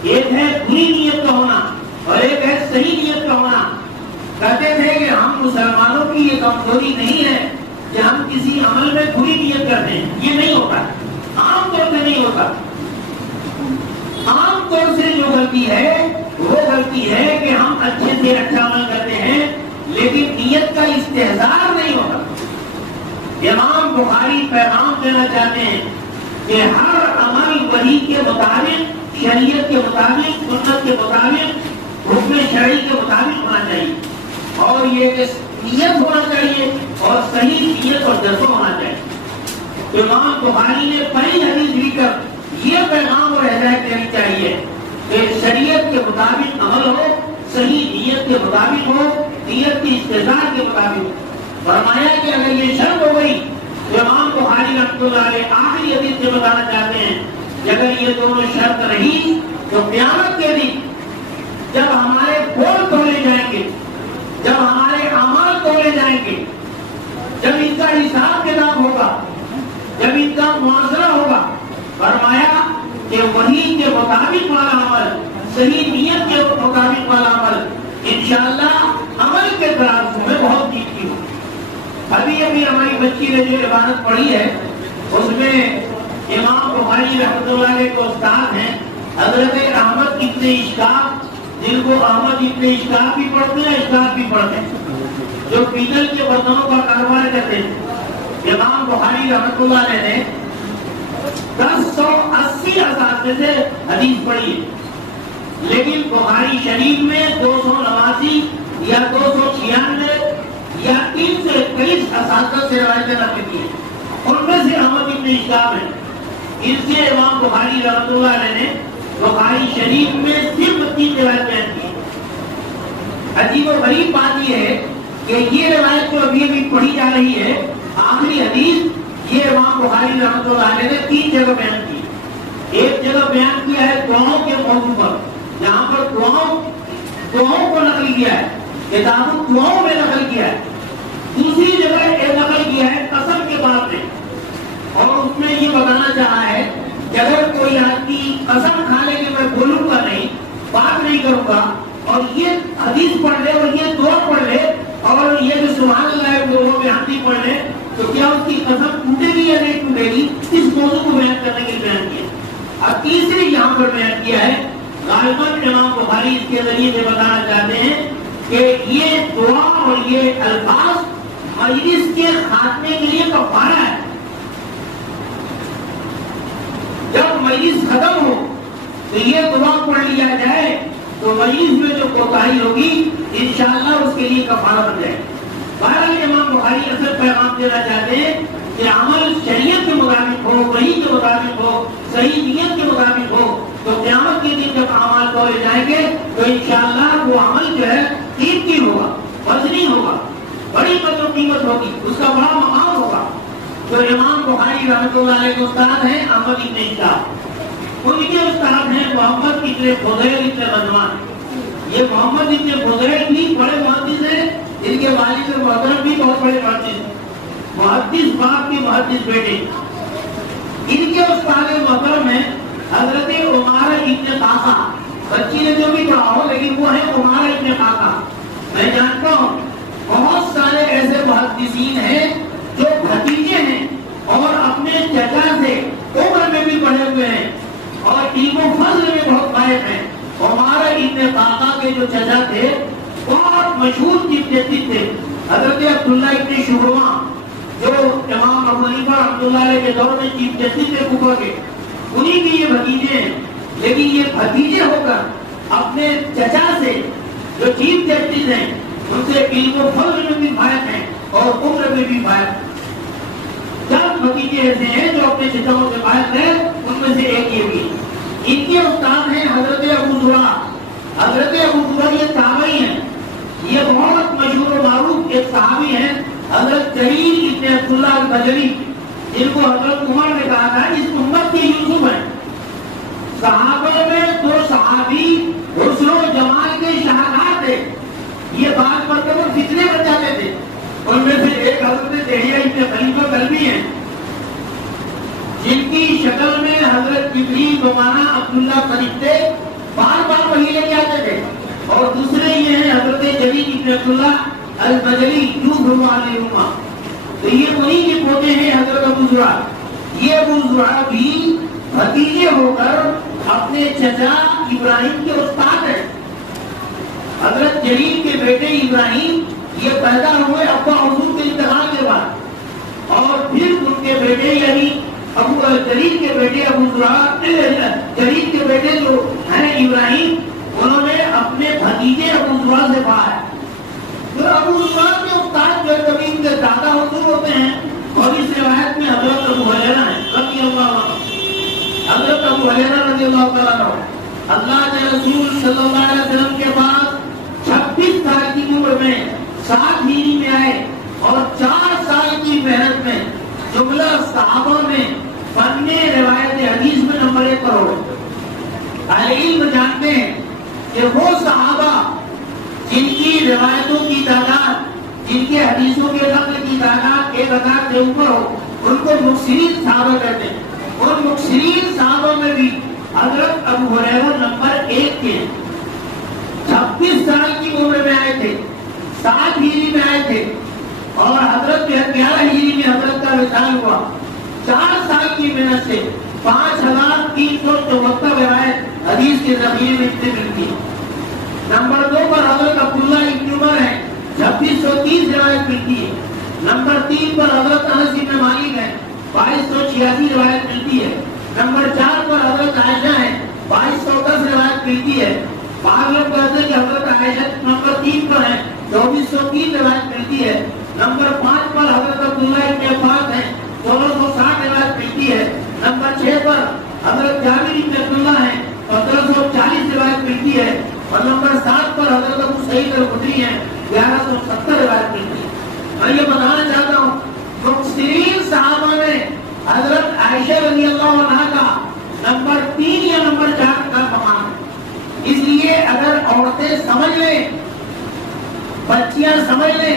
ایک ہے بری نیت کا ہونا، اور ایک ہے صحیح نیت کا ہونا۔ کہتے تھے کہ ہم مسلمانوں کی یہ کمزوری نہیں ہے کہ ہم کسی عمل میں بری نیت کرتے ہیں، یہ نہیں ہوتا، عام طور سے نہیں ہوتا۔ عام طور سے جو غلطی ہے وہ غلطی ہے کہ ہم اچھے سے اچھا عمل کرتے ہیں لیکن نیت کا استحضار نہیں ہوتا۔ امام بخاری پیغام دینا چاہتے ہیں کہ ہر عمل وحی کے مطابق، شریعت کے مطابق، سنت کے مطابق، حکم شرعی کے مطابق ہونا چاہیے، اور یہ کہ نیت ہونا چاہیے اور صحیح نیت اور جذبہ ہونا چاہیے۔ امام بخاری نے پہلی حدیث لکھ کر یہ پیغام اور ہدایت دینی چاہیے کہ شریعت کے مطابق عمل ہو، صحیح نیت کے مطابق ہو، نیت کی استحضار کے مطابق ہو۔ فرمایا کہ اگر یہ شرط ہو گئی تو امام بخاری رحمۃ اللہ علیہ آخری حدیث سے بتانا چاہتے ہیں کہ اگر یہ دونوں شرط رہی تو قیامت کے دن جب ہمارے پھول تولے جائیں گے، جب ہمارے اعمال تولے جائیں گے، جب ان کا حساب کتاب ہوگا، جب ان کا محاصرہ ہوگا، فرمایا کہ وحی کے مطابق والا عمل، صحیح نیت کے مطابق والا عمل انشاءاللہ عمل کے ترازو میں بہت قیمتی ہو۔ ابھی ہماری بچی نے جو عبارت پڑھی ہے اس میں امام بخاری رحمۃ اللہ علیہ کے استاد ہیں حضرت احمد ابن اشکاق، جن کو احمد ابن اشکاق بھی پڑھتے ہیں، اشکاق بھی پڑھتے ہیں، جو پیتل کے برتنوں کا کاروبار کرتے ہیں۔ امام بخاری رحمۃ اللہ علیہ نے 1080 اساتذہ سے حدیث پڑھی ہے، لیکن بخاری شریف میں 289 یا 296 یا 321 اساتذہ سے روایتیں نقل کی ہیں، ان میں سے احمد ابن اشکاق ہیں۔ ان سے امام بخاری رحمۃ اللہ علیہ نے بخاری شریف میں صرف 3 روایت بیان کی۔ عجیب و غریب بات یہ ہے کہ یہ روایت جو ابھی ابھی پڑھی جا رہی ہے، آخری حدیث، یہ امام بخاری رحمۃ اللہ علیہ نے 3 جگہ بیان کی۔ ایک جگہ بیان کیا ہے دعاؤں کے موضوع پر، جہاں پر دعاؤں کو نقل کیا ہے، کتاب دعاؤں میں نقل کیا ہے۔ دوسری جگہ نقل کیا ہے قسم کے بات میں، اور اس میں یہ بتانا چاہا ہے کہ اگر کوئی آدمی قسم کھا لے کہ میں بولوں گا نہیں، بات نہیں کروں گا، اور یہ حدیث پڑھ لے اور یہ دعا پڑھ لے اور یہ جو سبحان اللہ لوگوں میں حدیث پڑھ لے، تو کیا اس کی قسم ٹوٹے گی یا نہیں ٹوٹے گی؟ اس موضوع کو بیان کرنے کے لیے بیان کیا۔ اب تیسری یہاں پر بیان کیا ہے، غالباً امام بخاری اس کے ذریعے سے بتانا چاہتے ہیں کہ یہ دعا اور یہ الفاظ مجلس کے خاتمے کے لیے کفارہ ہے۔ جب مجلس ختم ہو تو یہ دعا پڑھ لیا جائے تو مجلس میں جو کوتاہی ہوگی انشاءاللہ اس کے لیے کفارہ بن جائے۔ بہرحال امام بخاری اصل پیغام دینا چاہتے ہیں کہ عمل شریعت کے مطابق ہو، وحی کے مطابق ہو، صحیح نیت کے مطابق ہو، تو قیامت کے دن جب اعمال کھولے جائیں گے تو انشاءاللہ وہ عمل جو ہے قیمتی ہوگا، وزنی ہوگا، بڑی قدر و قیمت ہوگی، اس کا بڑا مقام ہوگا. تو امام بخاری رحمۃ اللہ علیہ کے استاد ہیں احمد ابن اسحاق، ان کے استاد ہیں محمد ابن فضیل ابن غزوان. یہ محمد ابن فضیل بھی بڑے محدث ہیں، ان کے والد محترم بھی بہت بڑے محدث باپ کے محدث بیٹے. ان کے استاد محترم ہیں حضرت عمارہ ابن قعقاع. بچی نے جو بھی پڑھا ہو لیکن وہ ہے عمارہ ابن قعقاع. میں جانتا ہوں بہت سارے ایسے محدثین ہیں جو بھتیجے ہیں اور اپنے چچا سے عمر میں بھی پڑھے ہوئے ہیں اور علم و فضل میں بہت قائم ہیں. عمارہ ابن قعقاع کے جو چچا تھے بہت مشہور چیف جسٹس تھے حضرت عبداللہ ابن شبرمہ، جو امام ابو حنیفہ رحمۃ اللہ علیہ کے دور میں چیف جسٹس تھے کوفہ کے، انہی کی یہ بھتیجے ہیں. لیکن یہ بھتیجے ہو کر اپنے چچا سے جو چیف جسٹس ہیں ان سے علم و فضل میں بھی فائق ہیں اور عمر میں بھی فائق. چند بھتیجے ایسے ہیں جو اپنے چچاؤں سے فائق ہیں، ان میں سے ایک یہ بھی. ان کے استاد ہیں حضرت ابو زرع. حضرت ابو زرع یہ تابعی ہیں، یہ بہت مشہور و معروف ایک صحابی ہیں حضرت جریر ابن عبداللہ البجلی، جن کو حضرت عمر نے کہا تھا اس امت کے یوسف ہیں. صحابہ میں دو صحابی حسن و جمال کے شاہکار تھے. یہ بات مرتبہ فتنے بن جاتے تھے. ان میں سے ایک حضرت دہیہ ابن خلیفہ کلبی ہیں، جن کی شکل میں حضرت جبریل بمانا عبداللہ فرشتے بار بار وہی لے کے آتے تھے. اور دوسرے یہ ہیں حضرت جریر ابن عبداللہ البجلی یوسف. تو یہ انہی کے پوتے ہیں حضرت ابو زرع. یہ ابو زرع بھی بھتیجے ہو کر اپنے چچا ابراہیم کے استاد ہیں. حضرت جریر کے بیٹے ابراہیم یہ پیدا ہوئے ابا حضور کے انتقال کے بعد، اور پھر ان کے بیٹے یعنی جریر کے بیٹے ابو زرع، جریر کے بیٹے جو ہیں ابراہیم، انہوں نے اپنے بھتیجے ابو زرع سے پایا. تو ابو زرع کے استاد جو کبھی ان کے دادا حضور ہوتے ہیں، اور اس روایت میں حضرت ابو ہریرہ ہیں رضی اللہ عنہ. حضرت ابو ہریرہ رضی اللہ تعالیٰ عنہ اللہ کے رسول صلی اللہ علیہ وسلم کے پاس 26 سال کی عمر میں 7 ہجری میں آئے اور 4 سال کی محنت میں جملہ صحابہ میں فن روایت حدیث میں نمبر 1 پر ہو. اہل علم جانتے ہیں کہ وہ صحابہ جن کی روایتوں کی تعداد، جن کے حدیثوں کے نقل کی تعداد 1000 سے اوپر ہو، ان کو مکثرین صحابہ کہتے ہیں. اور مکثرین صحابہ میں بھی حضرت ابو ہریرہ نمبر 1 کے. 26 سال کی عمر میں آئے تھے، 7 ہجری میں آئے تھے، اور حضرت 11 ہجری میں حضرت کا وصال ہوا. 4 سال کی محنت سے 5374 روایت حدیث کے ذخیرے میں اتنے ملتی ہے. نمبر 2 پر حضرت عبداللہ ابن عمر ہے، 2630 روایت ملتی ہے. نمبر 3 پر حضرت انس بن مالک ہے، 2286 روایت ملتی ہے. نمبر 4 پر حضرت عائشہ ہے، 2210 روایت ملتی ہے. بعض لوگ کہتے ہیں کہ حضرت عائشہ نمبر 3 پر ہے، 2403 روایت ملتی ہے. نمبر 5 پر حضرت عبداللہ ابن عباس ہے، 1660 روایت ملتی ہے. نمبر 6 پر حضرت جابر ابن عبداللہ ہے، 1540 روایت ملتی ہے. اور نمبر 7 پر حضرت ابو سعید الخدری ہے، 1170 روایت ملتی ہے. میں یہ بتانا چاہتا ہوں مکثرین صحابہ میں حضرت عائشہ رضی اللہ عنہا کا نمبر 3 یا نمبر 4 کا مقام ہے. اس لیے اگر عورتیں سمجھ لیں، بچیاں سمجھ لیں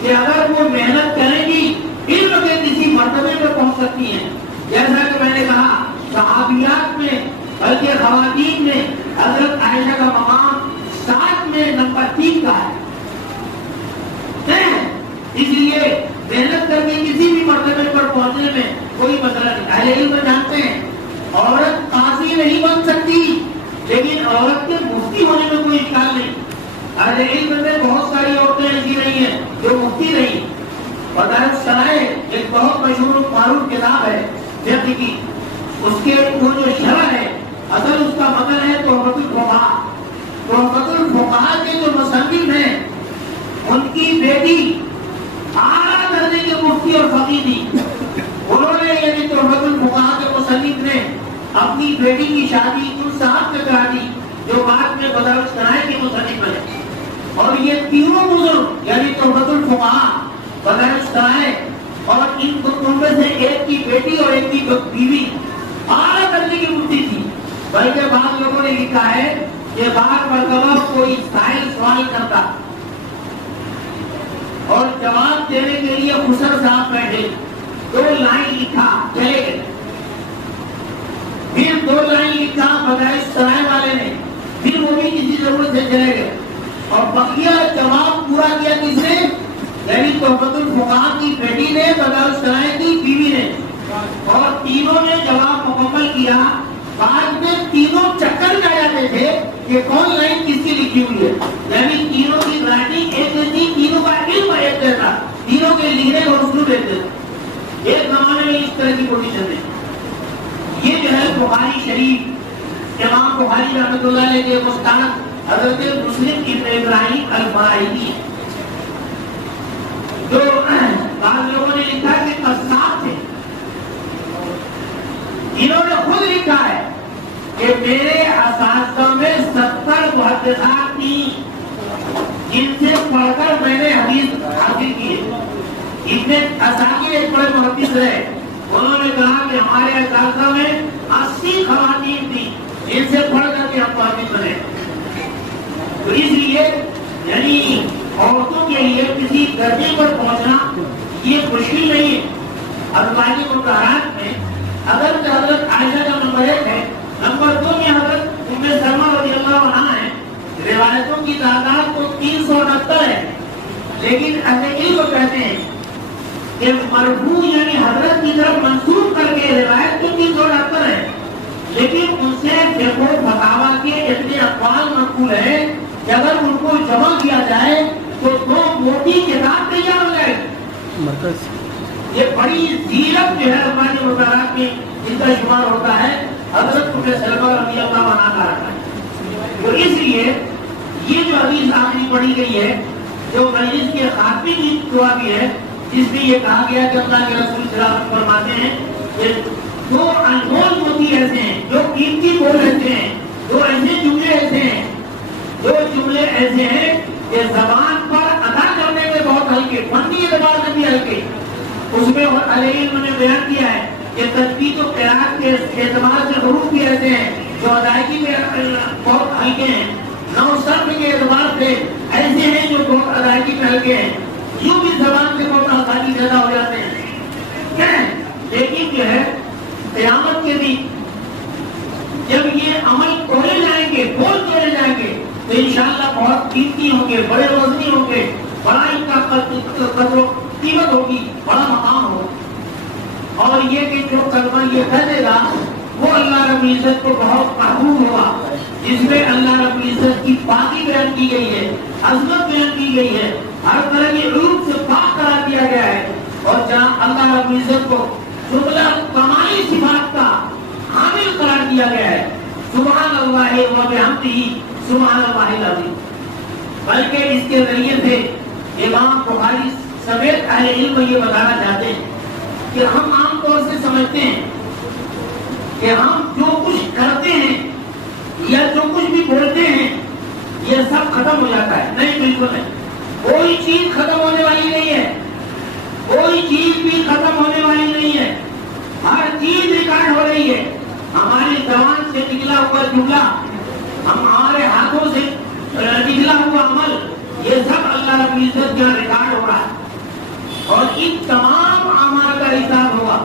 کہ اگر وہ محنت کریں گی علم کے کسی مرتبے میں پہنچ سکتی ہیں. جیسا کہ میں نے کہا صحابیات میں بلکہ خواتین میں حضرت عائشہ کا مقام 7 میں نمبر 3 کا ہے. اس لیے محنت کر کے کسی بھی مرتبے پر پہنچنے میں کوئی مسئلہ نہیں. اہل علم جانتے ہیں عورت قاضی نہیں بن سکتی، لیکن عورت کے مفتی ہونے میں کوئی اشکال نہیں. اہل علم میں بہت ساری عورتیں ایسی رہی ہیں جو مفتی رہی. مدارس سرائے ایک بہت مشہور معروف کتاب ہے فقہ کی، اس کے وہ جو شرح ہے اصل اس کا مطلب ہے تحفۃ الفقہاء. تحفۃ الفقہاء کے جو مصنف ہیں ان کی بیٹی اعلیٰ درجے کے مفتی اور فقیہ تھی. انہوں نے یعنی تحفۃ الفقہاء کے مصنف نے اپنی بیٹی کی شادی ان صاحب سے کرا دی جو بعد میں مدارس کرائے کے مصنف بنے. اور یہ تینوں بزرگ یعنی تحفۃ الفقہاء مدارس کرائے اور ان دونوں میں سے ایک کی بیٹی اور ایک کی بیوی اعلیٰ درجے کی مفتی تھی. بلکہ بعض لوگوں نے لکھا ہے کہ بار مرتبہ کوئی سائل سوال کرتا اور جواب دینے کے لیے خسر صاحب بیٹھے, 2 لائن لکھا چلے گئے, پھر 2 لائن لکھا مدارس سرائے والے نے, پھر وہ بھی کسی ضرورت سے چلے گئے اور بقیہ جواب پورا کیا کس نے, یعنی تحفۃ الفقہاء کی بیٹی نے, مدارس سرائے کی بیوی نے, اور تینوں نے جواب مکمل کیا. بعد میں تینوں چکر میں آ جاتے تھے کہ کون لائن کس کی لکھی ہوئی ہے, یعنی تینوں کی رائٹنگ ایک جیسی, تینوں کا علم ایک جیسا, تینوں کے لکھنے کا اسلوب ایک جیسا. ایک زمانے میں اس طرح کی پوزیشن ہے. یہ جو ہے بخاری شریف امام بخاری رحمۃ اللہ علیہ کے مستند حضرت مسلم ابن ابراہیم الفراہیدی جو بعض لوگوں نے لکھا کہ قصاب تھے, انہوں نے خود لکھا ہے کہ میرے اساتذہ میں 70 محدثات تھیں جن سے پڑھ کر میں نے حدیث حاصل کی ہے. ابن اساکر ایک بڑے محدث رہے, انہوں نے کہا کہ ہمارے اساتذہ میں 80 خواتین تھیں جن سے پڑھ کر کے ہم حدیث بنے. تو اس لیے یعنی عورتوں کے لیے کسی درجے پر پہنچنا یہ مشکل نہیں ہے. ازواج مطہرات میں اگر حضرت عائشہ کا نمبر 1 ہے, نمبر 2 میں حضرت ام سلمہ رضی اللہ عنہا ہے. روایتوں کی تعداد تو 369 ہے, لیکن اہل علم کہتے ہیں کہ مرفوع یعنی حضرت کی طرف منسوب کر کے روایت تو 369 ہے, لیکن ان سے فقہ و فتاویٰ کے اتنے اقوال منقول ہیں کہ اگر ان کو جمع کیا جائے تو 2 موٹی کتاب تیار ہو جائے. یہ بڑی زیرت جو ہے ہمارے مطالعات میں ان کا شمار ہوتا ہے حضرت ام سلمہ رضی اللہ عنہا کا رکھا ہے. تو اس لیے یہ جو حدیث آخری پڑھی گئی ہے جو مجلس کے خاتمے کی دعا بھی ہے, جس میں یہ کہا گیا کہ اللہ کے رسول صلی اللہ علیہ وسلم فرماتے ہیں کہ 2 انمول موتی ایسے ہیں, جو قیمتی بول ایسے ہیں, 2 ایسے جملے ایسے ہیں, 2 جملے ایسے ہیں کہ زبان پر ادا کرنے میں بہت ہلکے, فنی اعتبار سے بھی ہلکے. اس میں اور علیہ علم نے بیان کیا ہے کہ تجوید و قراءت کے اعتبار سے حروف بھی ایسے ہیں جو ادائیگی میں بہت ہلکے ہیں, نحو صرف کے اعتبار سے ایسے ہیں جو بہت ادائیگی میں ہلکے ہیں. یوں بھی زبان سے بہت آسانی پیدا ہو جاتے ہیں. لیکن جو ہے قیامت کے دن جب یہ عمل کھولے جائیں گے, بول کھولے جائیں گے, تو انشاءاللہ بہت قیمتی ہوں گے, بڑے وزنی ہوں گے, بڑا ان کا قدر و قیمت ہوگی, بڑا مقام ہو. اور یہ کہ جو کلمہ یہ کہہ دے گا وہ اللہ رب العزت کو بہت محبوب ہوگا, جس میں اللہ رب العزت کی پاکی بیان کی گئی ہے, عظمت بیان کی گئی ہے, ہر طرح کے عیوب سے پاک قرار دیا گیا ہے, اور جہاں اللہ رب العزت کو جملہ کمالی صفات کا حامل قرار دیا گیا ہے. سبحان اللہ و بحمدہ سبحان اللہ العظیم. بلکہ اس کے ذریعے سے امام بخاری سمیت اہل علم یہ بتانا چاہتے ہیں کہ ہم عام طور سے سمجھتے ہیں کہ ہم جو کچھ کرتے ہیں یا جو کچھ بھی بولتے ہیں یہ سب ختم ہو جاتا ہے. نہیں, بالکل نہیں. کوئی چیز ختم ہونے والی نہیں ہے, کوئی چیز بھی ختم ہونے والی نہیں ہے. ہر چیز ریکارڈ ہو رہی ہے. ہماری زبان سے نکلا ہوا جملہ, ہمارے ہاتھوں سے نکلا ہوا عمل, یہ سب اللہ رب العزت کا ریکارڈ ہو رہا ہے, اور ان تمام اعمال کا حساب ہوگا.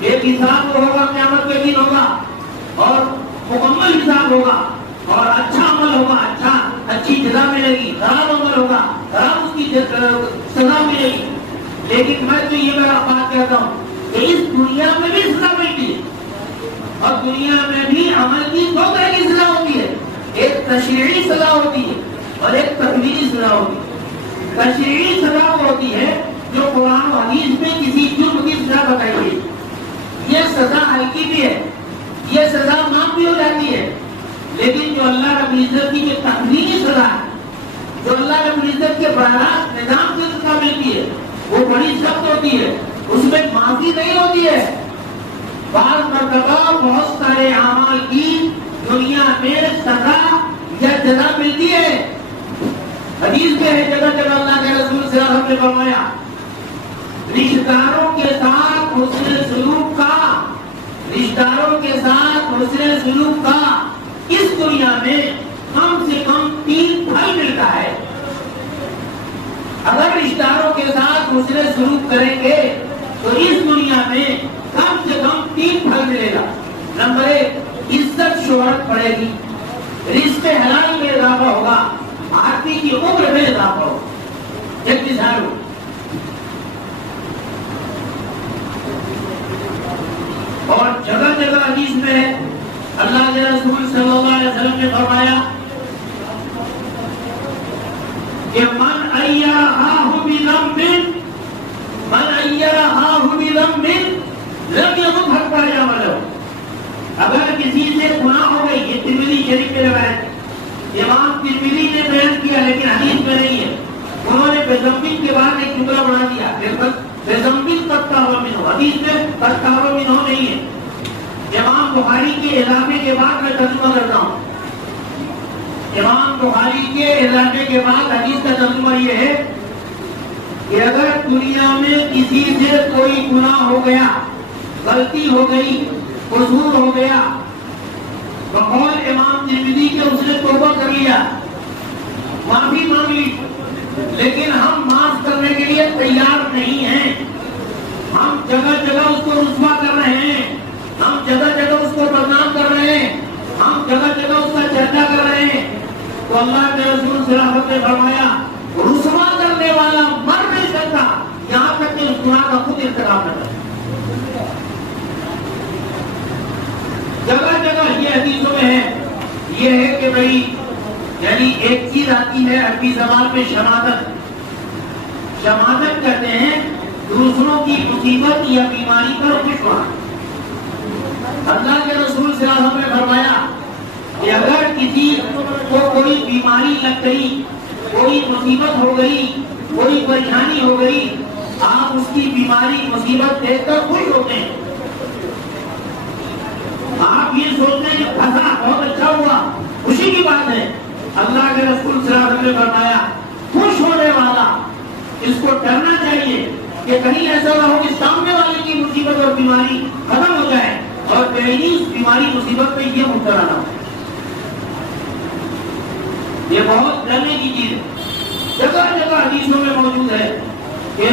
ایک حساب تو ہوگا قیامت کے دن ہوگا, اور مکمل حساب ہوگا, اور اچھا عمل ہوگا, اچھی جزا ملے گی, خراب عمل ہوگا, خراب اس کی سزا ملے گی. لیکن میں تو یہ بات کہتا ہوں کہ اس دنیا میں بھی سزا ملتی ہے, اور دنیا میں بھی عمل کی 2 طرح کی سزا ہوتی ہے. ایک تشریعی سزا ہوتی ہے اور ایک تقدیری سزا ہوتی ہے. تشریعی سزا ہوتی ہے جو قرآن و حدیث میں کسی جرم کی سزا بتائی گئی, یہ سزا ہلکی بھی ہے, یہ سزا معاف بھی ہو جاتی ہے. لیکن جو اللہ رب العزت کی جو تقدیری سزا ہے, جو اللہ رب العزت کے براہ نظام سے سزا ملتی ہے, وہ بڑی سخت ہوتی ہے, اس میں معافی نہیں ہوتی ہے. بعض مرتبہ بہت سارے اعمال کی دنیا میں سزا یا جزا ملتی ہے. حدیث میں ہے جگہ جگہ اللہ کے رسول صلی اللہ علیہ وسلم نے فرمایا رشتہ داروں کے ساتھ حسن سلوک کا، رشتہ داروں کے ساتھ حسن سلوک کا اس دنیا میں کم سے کم 3 پھل ملتا ہے. اگر رشتہ داروں کے ساتھ حسن سلوک کریں گے تو اس دنیا میں کم سے کم 3 پھل ملے گا. نمبر 1 عزت شہرت بڑھے گی، رزق حلال میں اضافہ ہوگا، آدمی کی عمر میں اضافہ ہوگا. ایک مثال ہو، اور جگہ جگہ حدیث میں اللہ کے رسول صلی اللہ علیہ وسلم نے فرمایا کہ من ایرہاہ بذنب لم یکن حتیٰ یعملہ. اگر کسی سے گناہ ہو گئی، یہ ترمذی شریف میں روایت ہے، امام ترمذی نے بیان کیا لیکن حدیث میں نہیں ہے. انہوں نے بذنب کے بعد ایک جملہ بنا دیا، بذنب قد تاب منہ، حدیث میں قد تاب منہ نہیں ہے. امام بخاری کے اضافے کے بعد میں ترجمہ کرتا ہوں. امام بخاری کے اضافے کے بعد حدیث کا ترجمہ یہ ہے کہ اگر دنیا میں کسی سے کوئی گناہ ہو گیا، غلطی ہو گئی، قصور ہو گیا، بقول امام ترمذی کے اس نے توبہ کر لیا، معافی مانگ لی، لیکن ہم معاف کرنے کے لیے تیار نہیں ہیں. ہم جگہ جگہ اس کو رسوا کر رہے ہیں، ہم جگہ جگہ اس کو بدنام کر رہے ہیں، ہم جگہ جگہ اس کا چرچا کر رہے ہیں. تو اللہ کے رسول صلی اللہ علیہ وسلم نے فرمایا رسوا کرنے والا مر نہیں سکتا یہاں تک کہ اس گناہ کا خود ارتکاب نہ کرے. جگہ جگہ یہ حدیثوں میں ہے، یہ ہے کہ بھئی یعنی ایک چیز آتی ہے عربی زبان میں شماتت. شماتت کہتے ہیں دوسروں کی مصیبت یا بیماری پر خوش ہونا. اللہ کے رسول صلی اللہ علیہ وسلم نے فرمایا کہ اگر کسی کو کوئی بیماری لگ گئی، کوئی مصیبت ہو گئی، کوئی پریشانی ہو گئی، آپ اس کی بیماری مصیبت دیکھ کر خوش ہوتے ہیں. آپ یہ سوچتے ہیں کہ پھنسا بہت اچھا ہوا، خوشی کی بات ہے. اللہ کے رسول صلی اللہ علیہ وسلم نے فرمایا خوش ہونے والا اس کو ڈرنا چاہیے کہ کہیں ایسا نہ ہو کہ سامنے والے کی مصیبت اور بیماری ختم ہو جائے اور پہلی اس بیماری مصیبت میں یہ مبتلا نہ ہو. یہ بہت ڈرنے کی چیز ہے. جگہ جگہ حدیثوں میں موجود ہے کہ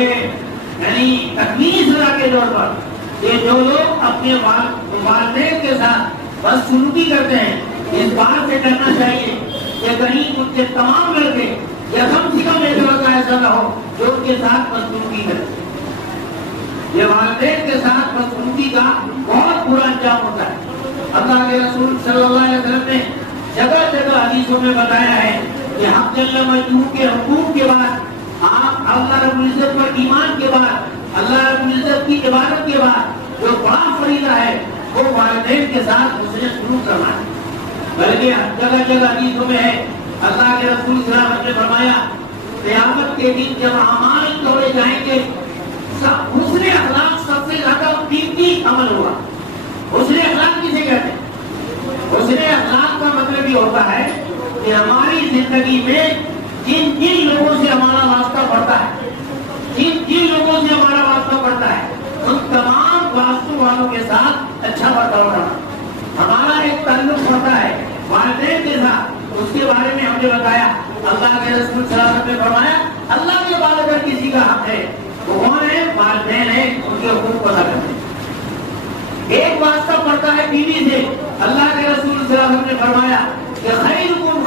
یعنی تکمیلی سزا کے طور پر کہ جو لوگ اپنے والدین کے ساتھ بدسلوکی کرتے ہیں اس بات سے ڈرنا چاہیے کہ کہیں ان کے تمام لڑکے یا کم سے کم ایک لڑکا ایسا نہ ہو جو ان کے ساتھ بدسلوکی کرے. یہ والدین کے ساتھ بدسلوکی کا بہت برا انجام ہوتا ہے. اللہ کے رسول صلی اللہ علیہ وسلم نے جگہ جگہ حدیثوں میں بتایا ہے کہ حق جل مجدور کے حقوق کے بعد آپ اللہ رب العزت پر ایمان کے بعد اللہ رب العزت کی عبادت کے بعد جو بڑا فریضہ ہے وہ والدین کے ساتھ حسن سلوک کرنا ہے. بلکہ جگہ جگہ حدیثوں میں ہے اللہ کے رسول صلی اللہ علیہ وسلم نے فرمایا قیامت کے دن جب اعمال توڑے جائیں گے حسن اخلاق سب سے زیادہ قیمتی عمل ہوگا. حسن اخلاق کسے کہتے ہیں؟ حسن اخلاق کا مطلب یہ ہوتا ہے کہ ہماری زندگی میں جن جن لوگوں سے ہمارا واسطہ پڑتا ہے، جن جن لوگوں سے ہمارا واسطہ پڑتا ہے ان تمام واسطوں والوں کے ساتھ اچھا برتاؤ کرنا. ہمارا ایک تعلق ہوتا ہے والدین کے ساتھ، اس کے بارے میں ہم نے بتایا اللہ کے رسول صلی اللہ علیہ وسلم نے فرمایا اللہ کے بعد اگر کسی کا حق ہے وہ کون ہے؟ والدین ہیں، ان کے حقوق کو ادا کرتے ہیں. ایک واسطہ پڑتا ہے بیوی سے. اللہ کے رسول صلی اللہ علیہ وسلم نے فرمایا کہ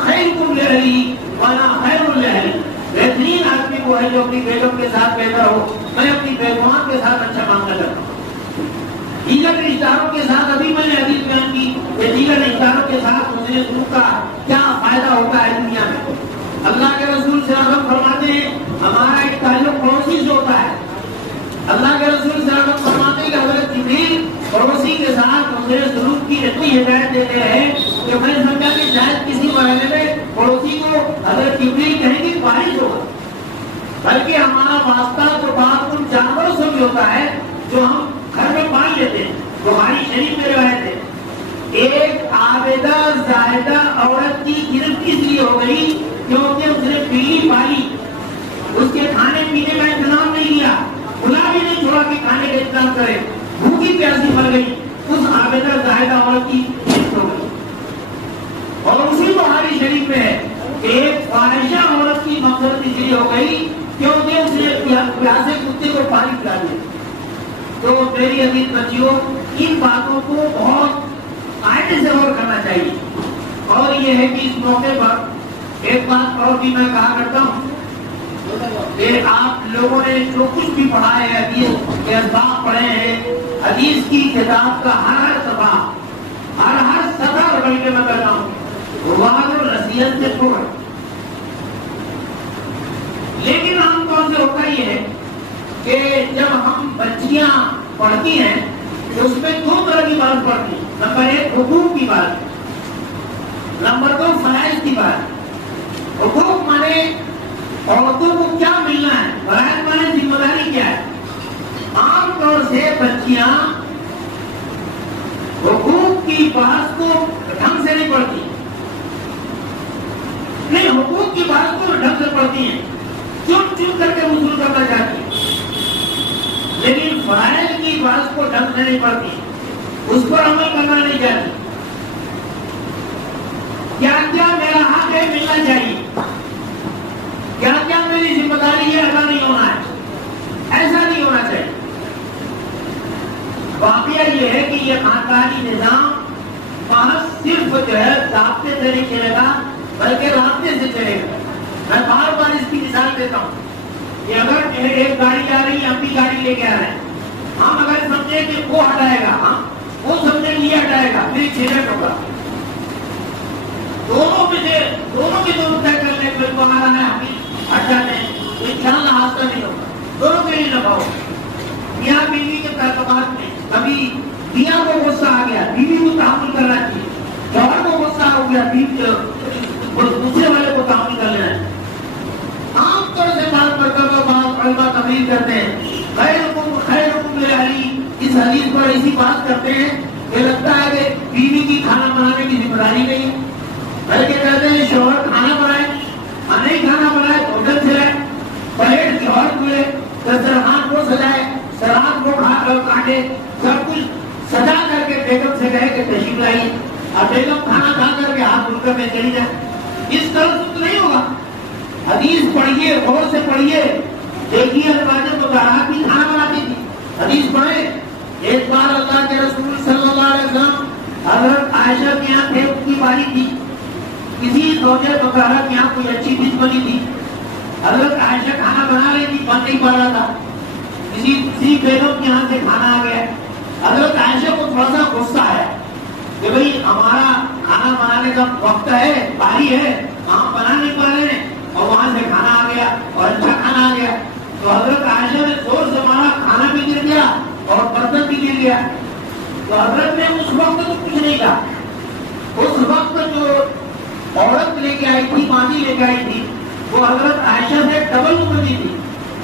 خیرکم لأہلی وانا خیر لأہلی. بہترین آدمی وہ ہے جو اپنی بیگم کے ساتھ بہتر ہو. میں اپنی بیگمان کے ساتھ اچھا معاملہ کرتا ہوں. دیگر رشتہ داروں کے ساتھ ابھی میں نے حدیث بیان کی کہ دیگر رشتہ داروں کے ساتھ حسن سلوک کا کیا فائدہ ہوتا ہے دنیا میں. اللہ کے رسول صلی اللہ علیہ وسلم فرماتے ہیں ہمارا ایک تعلق پڑوسی سے ہوتا ہے. اللہ کے رسول صلی اللہ علیہ وسلم فرماتے ہیں کہ حضرت جبریل پڑوسی کے ساتھ حسن سلوک کی اتنی ہدایت دیتے ہیں کہ میں سمجھا کہ شاید کسی مرحلے میں پڑوسی کو حضرت جبریل کہیں گے بارش ہوگا. بلکہ ہمارا واسطہ تو بات ان جانوروں سے بھی ہوتا ہے جو ہم گھر میں پال لیتے ہیں. بخاری شریف میں روایت ہے ایک عابدہ زاہدہ عورت کی گرفت اس لیے ہو گئی کیونکہ اس نے پیلی پالی، اس کے کھانے پینے کا انتظام نہیں کیا، کھلا بھی نہیں چھوڑا کہ کھانے کا انتظام کرے، بھوکی پیاسی مر گئی، اس عابدہ زاہدہ عورت کی گرفت ہو گئی۔ اور اسی بخاری شریف میں ہے کہ ایک فاحشہ عورت کی مغفرت اس لیے ہو گئی کیونکہ اس نے پیاسے کتے کو پانی پلا دیا۔ تو میری عزیز بچیوں، ان باتوں کو بہت قاعدے سے غور کرنا چاہیے۔ اور یہ ہے کہ اس موقع پر ایک بات اور بھی میں کہا کرتا ہوں کہ آپ لوگوں نے جو کچھ بھی پڑھا ہے، حدیث کے اسباق پڑھے ہیں، حدیث کی کتاب کا ہر صفحہ ہر سطح پڑھ کے میں کرتا ہوں واضح اور نصیحت سے چھوڑ، لیکن عام طور سے ہوتا یہ ہے کہ جب ہم بچیاں پڑھتی ہیں تو اس میں دو طرح کی بات پڑھتی ہیں۔ نمبر ایک حقوق کی بات، نمبر دو فرائض کی بات۔ حقوق مانے عورتوں کو کیا ملنا ہے، فرائض مانے ذمہ داری کیا ہے۔ عام طور سے بچیاں حقوق کی بات کو ڈھنگ سے نہیں پڑھتی، نہیں حقوق کی بات کو ڈھنگ سے پڑھتی ہیں، چن چن کر کے وصول کرنا چاہتی ہیں، لیکن فرائض کی بات کو ڈھنگ سے نہیں پڑھتی، اس پر عمل کرنا نہیں چاہتی۔ کیا کیا میرا حق ہے ملنا چاہیے، کیا کیا میری ذمہ داری ہے ادا نہیں ہونا ہے، ایسا نہیں ہونا چاہیے۔ واقعہ یہ ہے کہ یہ خاندانی نظام محض صرف جو ہے ضابطے سے نہیں چلے گا بلکہ رابطے سے چلے گا۔ میں بار بار اس کی مثال دیتا ہوں کہ اگر ایک گاڑی جا رہی ہے، ہم بھی گاڑی لے کے آ رہے ہیں، ہم اگر سمجھے کہ وہ ہٹائے گا، ہاں وہ سمجھے یہ ہٹائے گا، پھر ایکسیڈنٹ ہوگا۔ دونوں کے دونوں طے کر لیں کہ وہ آ رہا ہے، ہم بھی ہٹ جاتے ہیں، تو انشاءاللہ حادثہ نہیں ہوگا، دونوں کے لیے نفع ہوگا۔ میاں بیوی کے تعلقات میں کبھی میاں کو غصہ آ گیا، بیوی کو تحمل کرنا چاہیے، شوہر کو غصہ ہو گیا، دوسرے والے کو تحمل کر لینا ہے۔ عام طور سے بات علماء تقریر کرتے ہیں خیرکم لعلی، اس حدیث پر ایسی بات کرتے ہیں کہ لگتا ہے کہ بیوی کی کھانا بنانے کی ذمہ داری نہیں ہے، بلکہ کہتے ہیں شوہر کھانا بنائے، نہیں کھانا بنائے تو ادھر چلائے، پلیٹ شوہر دھلے، دسترخوان کو سجائے، سلاد کو کاٹے، سب کچھ سجا کر کے بیگم سے کہے کہ تشریف لائیے، اور بیگم کھانا کھا کر کے ہاتھ دھل کر میں چلی جائے۔ اس طرح سے نہیں ہوگا۔ حدیث پڑھیے، غور سے پڑھیے، دیکھیے ازواج مطہرات بھی کھانا بناتی تھی، حدیث پڑھیں۔ ایک بار اللہ کے رسول صلی اللہ علیہ وسلم حضرت عائشہ کے یہاں تھے، ان کی باری تھی، کسی زوجہ مطہرہ کے یہاں کوئی اچھی ڈش بنی تھی، حضرت عائشہ کھانا بنا رہی تھی، بن نہیں پا رہا تھا، کسی بیگم کے یہاں سے کھانا آ گیا، حضرت عائشہ کو تھوڑا سا غصہ ہے کہ بھئی ہمارا کھانا بنانے کا وقت ہے، باری ہے، ہم بنا نہیں پا رہے ہیں، اور وہاں سے کھانا آ گیا اور اچھا کھانا آ گیا، تو حضرت عائشہ نے زور سے مارا، کھانا بھی گر گیا اور برتن بھی گر گیا۔ تو حضرت نے اس وقت تو کچھ نہیں کہا، اس وقت جو عورت لے کے آئی تھی، ماضی لے کے آئی تھی، وہ حضرت عائشہ سے ڈبل بنی تھی۔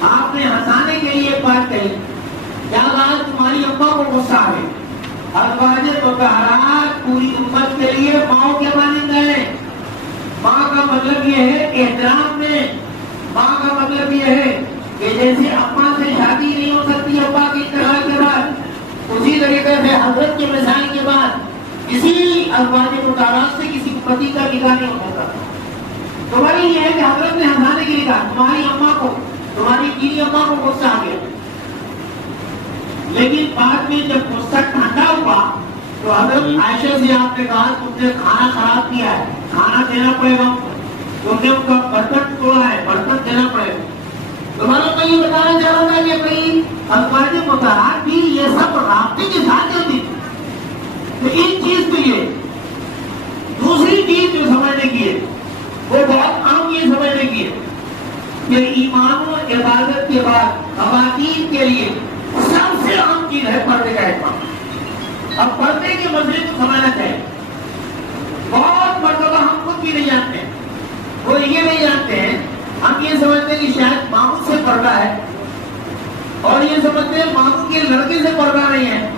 آپ نے ہنسانے کے لیے ایک بات کہی، کیا آج تمہاری اماں کو غصہ آ گئی؟ ازواج مطہرات پوری امت کے لیے ماؤں کے مانند ہیں۔ ماں کا مطلب یہ ہے احترام میں، ماں کا مطلب یہ ہے کہ جیسے اماں سے شادی نہیں ہو سکتی ابا کی انتقال کے بعد، اسی طریقے سے حضرت کے مثال کے بعد کسی ازواج مطہرات سے کسی پتی کا نکاح نہیں ہو سکتا۔ تو وہی یہ ہے کہ حضرت نے ہنسانے کے لیے کہا تمہاری اماں کو، تمہاری بیوی اماں کو غصہ آ گیا، لیکن بعد میں جب غصہ ٹھنڈا ہوا تو حضرت عائشہ سے آپ نے کہا تم نے کھانا خراب کیا ہے، کھانا دینا پڑے گا، تم نے ان کا برتن توڑا ہے، برتن دینا پڑے گا۔ تمہارا میں یہ بتانا چاہ رہا تھا کہ بھائی ازواج مطہرات بھی یہ سب رابطے کے ساتھ ہوتی تھی۔ تو ایک چیز تو یہ، دوسری چیز جو سمجھنے کی ہے وہ بہت عام یہ سمجھنے کی ہے کہ ایمان و عبادت کے بعد خواتین کے لیے سب سے عام چیز ہے پردے کا اہتمام۔ اب پردے کے مسئلے کو سمجھنا چاہیے۔ بہت مرتبہ ہم خود بھی نہیں جانتے ہیں، وہ یہ نہیں جانتے ہیں، ہم یہ سمجھتے ہیں کہ شاید ماموں سے پردہ ہے، اور یہ سمجھتے ہیں ماموں کے لڑکے سے پردہ نہیں ہے،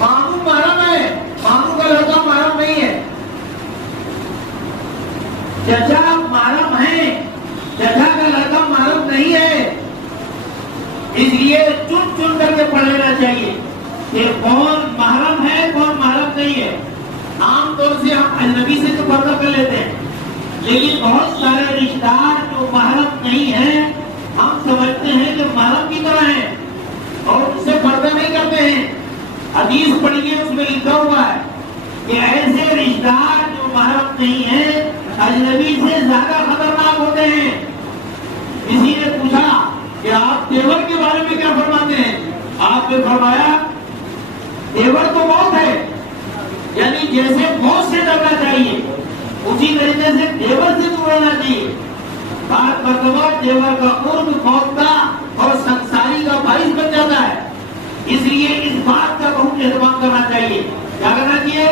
ماموں محرم ہے، ماموں کا لڑکا محرم نہیں ہے. چچا محرم ہے، چچا کا لڑکا محرم نہیں ہے. اس لیے چن چن کر کے پڑھ لینا چاہیے کہ کون محرم ہے کون محرم نہیں ہے. عام طور سے ہم اجنبی سے تو پردہ کر لیتے ہیں، لیکن بہت سارے رشتہ دار جو محرم نہیں ہیں ہم سمجھتے ہیں کہ محرم کی طرح ہیں اور ان سے پردہ نہیں کرتے ہیں. حدیث پڑھیے، اس میں لکھا ہوا ہے کہ ایسے رشتہ دار جو محرم نہیں ہیں اجنبی سے زیادہ خطرناک ہوتے ہیں. کسی نے پوچھا کہ آپ تیور کے بارے میں کیا فرماتے ہیں؟ آپ نے فرمایا تیور تو موت ہے، یعنی جیسے موت سے ڈرنا چاہیے اسی طریقے سے تیور سے دور رہنا چاہیے. بات مرتبہ تیور کا قرب موت کا اور سنساری کا باعث بن جاتا ہے. اس لیے اس بات کا بہت اہتمام کرنا چاہیے. کیا کرنا چاہیے؟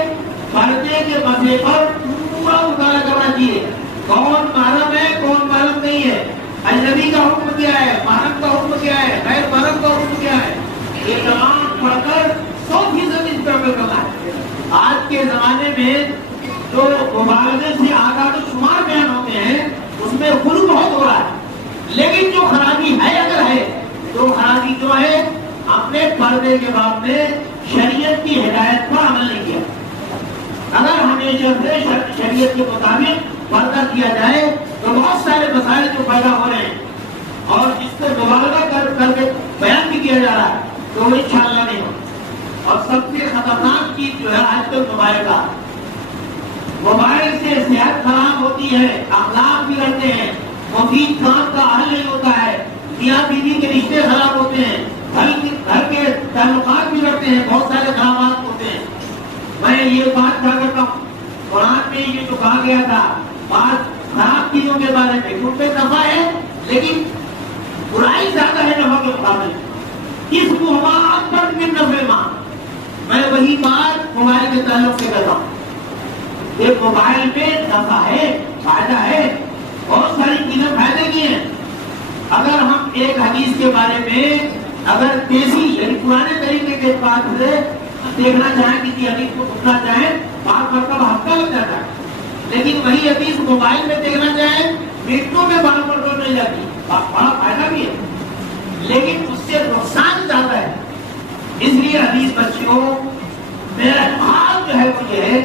پردے کے مسئلے پر پورا مطالعہ کرنا چاہیے. کون محرم ہے کون محرم نہیں ہے، اجنبی کا حکم کیا ہے، محرم کا حکم کیا ہے، غیر محرم کا حکم کیا ہے، یہ تمام پڑھ کر 100% اس پر عمل کرنا ہے. آج کے زمانے میں جو مبالغے سے آداد و شمار بیان ہوتے ہیں اس میں غلو بہت ہو رہا ہے، لیکن جو خرابی ہے اگر ہے تو خرابی جو ہے ہم نے پردے کے باب میں شریعت کی ہدایت پر عمل نہیں کیا. اگر ہمیشہ سے شریعت کے مطابق پردہ کیا جائے تو بہت سارے مسائل جو پیدا ہو رہے ہیں اور جس کو مبالغہ کر کے بیان بھی کیا جا رہا ہے تو وہ انشاءاللہ نہیں ہو. اور سب سے خطرناک چیز جو ہے آج کل موبائل کا، موبائل سے صحت خراب ہوتی ہے، اخلاق بگڑتے ہیں، مفید کام کا حل نہیں ہوتا ہے، میاں بیوی کے رشتے خراب ہوتے ہیں، گھر کے تعلقات بگڑتے ہیں، بہت سارے خرابات ہوتے ہیں. میں یہ بات کہا کرتا ہوں قرآن میں یہ جو کہا گیا تھا بات خراب چیزوں کے بارے میں ان پہ نفع ہے لیکن برائی زیادہ ہے نفع کے مقابلے. اس کو اکبر من نفع ماں، میں وہی بات موبائل کے تعلق سے کرتا ہوں. ایک موبائل پہ نفع ہے، فائدہ ہے، بہت ساری چیزیں فائدے کی ہیں. اگر ہم ایک حدیث کے بارے میں اگر دیسی یعنی پرانے طریقے کے بات سے دیکھنا چاہیں، کسی حدیث کو سننا چاہیں، بات مرتبہ ہفتہ لگ جاتا ہے، لیکن وہی حدیث موبائل میں دیکھنا چاہیں منٹوں میں بار پر نہیں جاتی. بڑا فائدہ بھی ہے لیکن اس سے نقصان زیادہ ہے. اس لیے حدیث بچیوں میرا حال جو ہے وہ یہ ہے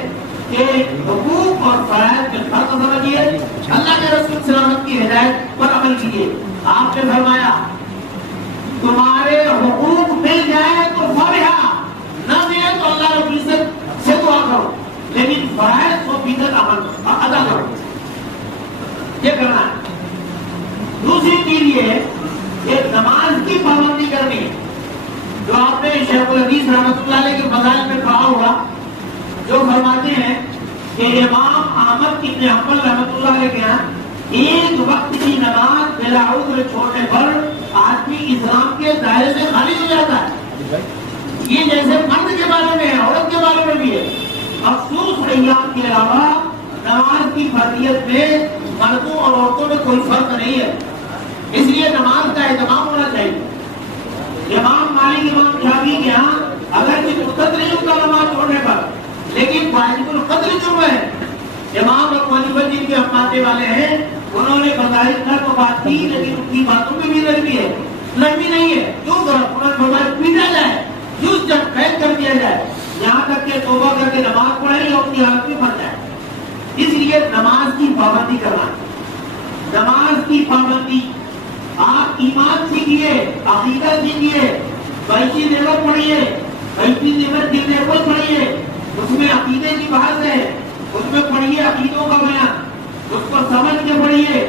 کہ حقوق اور فرائض میں فرق سمجھیے، اللہ کے رسول سلامت کی ہدایت پر عمل کیجیے. آپ نے فرمایا تمہارے حقوق مل جائے تو فرحا، نہ ملے تو اللہ رب العزت سے دعا کرو، لیکن فرائض 100% عمل ادا کرو. یہ کرنا ہے. دوسری چیز یہ ہے کہ نماز کی پابندی کرنی ہے. جو آپ نے شیخ الحدیث رحمۃ اللہ علیہ کے فضائل میں کہا ہوگا، جو فرماتے ہیں کہ امام احمد بن حنبل رحمۃ اللہ علیہ کے یہاں ایک وقت کی نماز بلا عذر چھوڑنے پر آدمی اسلام کے دائرے سے خارج ہو جاتا ہے. یہ جیسے مرد کے بارے میں ہے عورت کے بارے میں بھی ہے. مخصوص ایام کے علاوہ نماز کی فرضیت میں مردوں اور عورتوں میں کوئی فرق نہیں ہے. اس لیے نماز کا اہتمام ہونا چاہیے. امام مالک امام شافعی کے یہاں اگر مرتد نہیں ہوتا نماز چھوڑنے پر لیکن واجب القدر جرم ہے. امام ابو حنیفہ جن کے ہم ماننے والے ہیں انہوں نے بظاہر نرم بات کی لیکن ان کی باتوں میں بھی نرمی ہے، نرمی نہیں ہے. جو موبائل پیٹا جائے، جس جب قید کر دیا جائے، یہاں تک کہ توبہ کر کے نماز پڑھے اور اپنی حالت میں پڑ جائے. اس لیے نماز کی پابندی کرنا. نماز کی پابندی آپ ایمان سیکھیے، عقیدہ سیکھیے، بیتی نعمت پڑھیے، بیتی نعمت کی نعمت پڑھیے، اس میں عقیدے کی بحث ہے، اس میں پڑھیے عقیدوں کا بیان، اس کو سمجھ کے پڑھیے.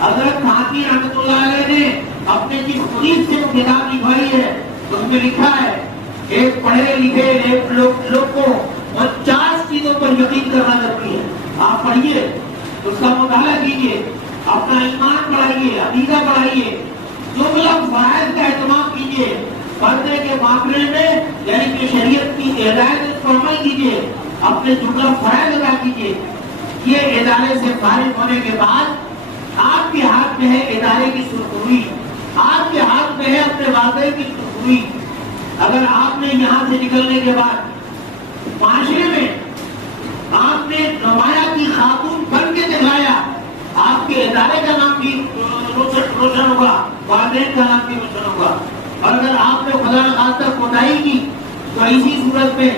حضرت حاکی رحمۃ اللہ علیہ نے اپنے جس خرید سے کتاب لکھوائی ہے اس میں لکھا ہے ایک پڑھے لکھے لوگ کو 50 چیزوں پر یقین کرنا ضروری ہے. آپ پڑھیے، اس کا مطالعہ کیجیے، اپنا ایمان بڑھائیے، عقیدہ بڑھائیے، جو مطلب فرائض کا اہتمام کیجیے، پردے کے معاملے میں یعنی کہ شریعت کی ہدایت اس پر عمل کیجیے، اپنے جملہ فرائض ادا کیجیے. یہ ادارے سے فارغ ہونے کے بعد آپ کے ہاتھ میں ہے ادارے کی سرخروئی، آپ کے ہاتھ میں ہے اپنے واقعے کی سرخروئی. اگر آپ نے یہاں سے نکلنے کے بعد معاشرے میں آپ نے نمایاں کی خاتون بن کے دکھایا، آپ کے ادارے کا نام بھی روشن ہوگا، والدین کا نام بھی روشن ہوگا۔ اور اگر آپ نے خدا نخواستہ کوتاہی کی تو اسی صورت میں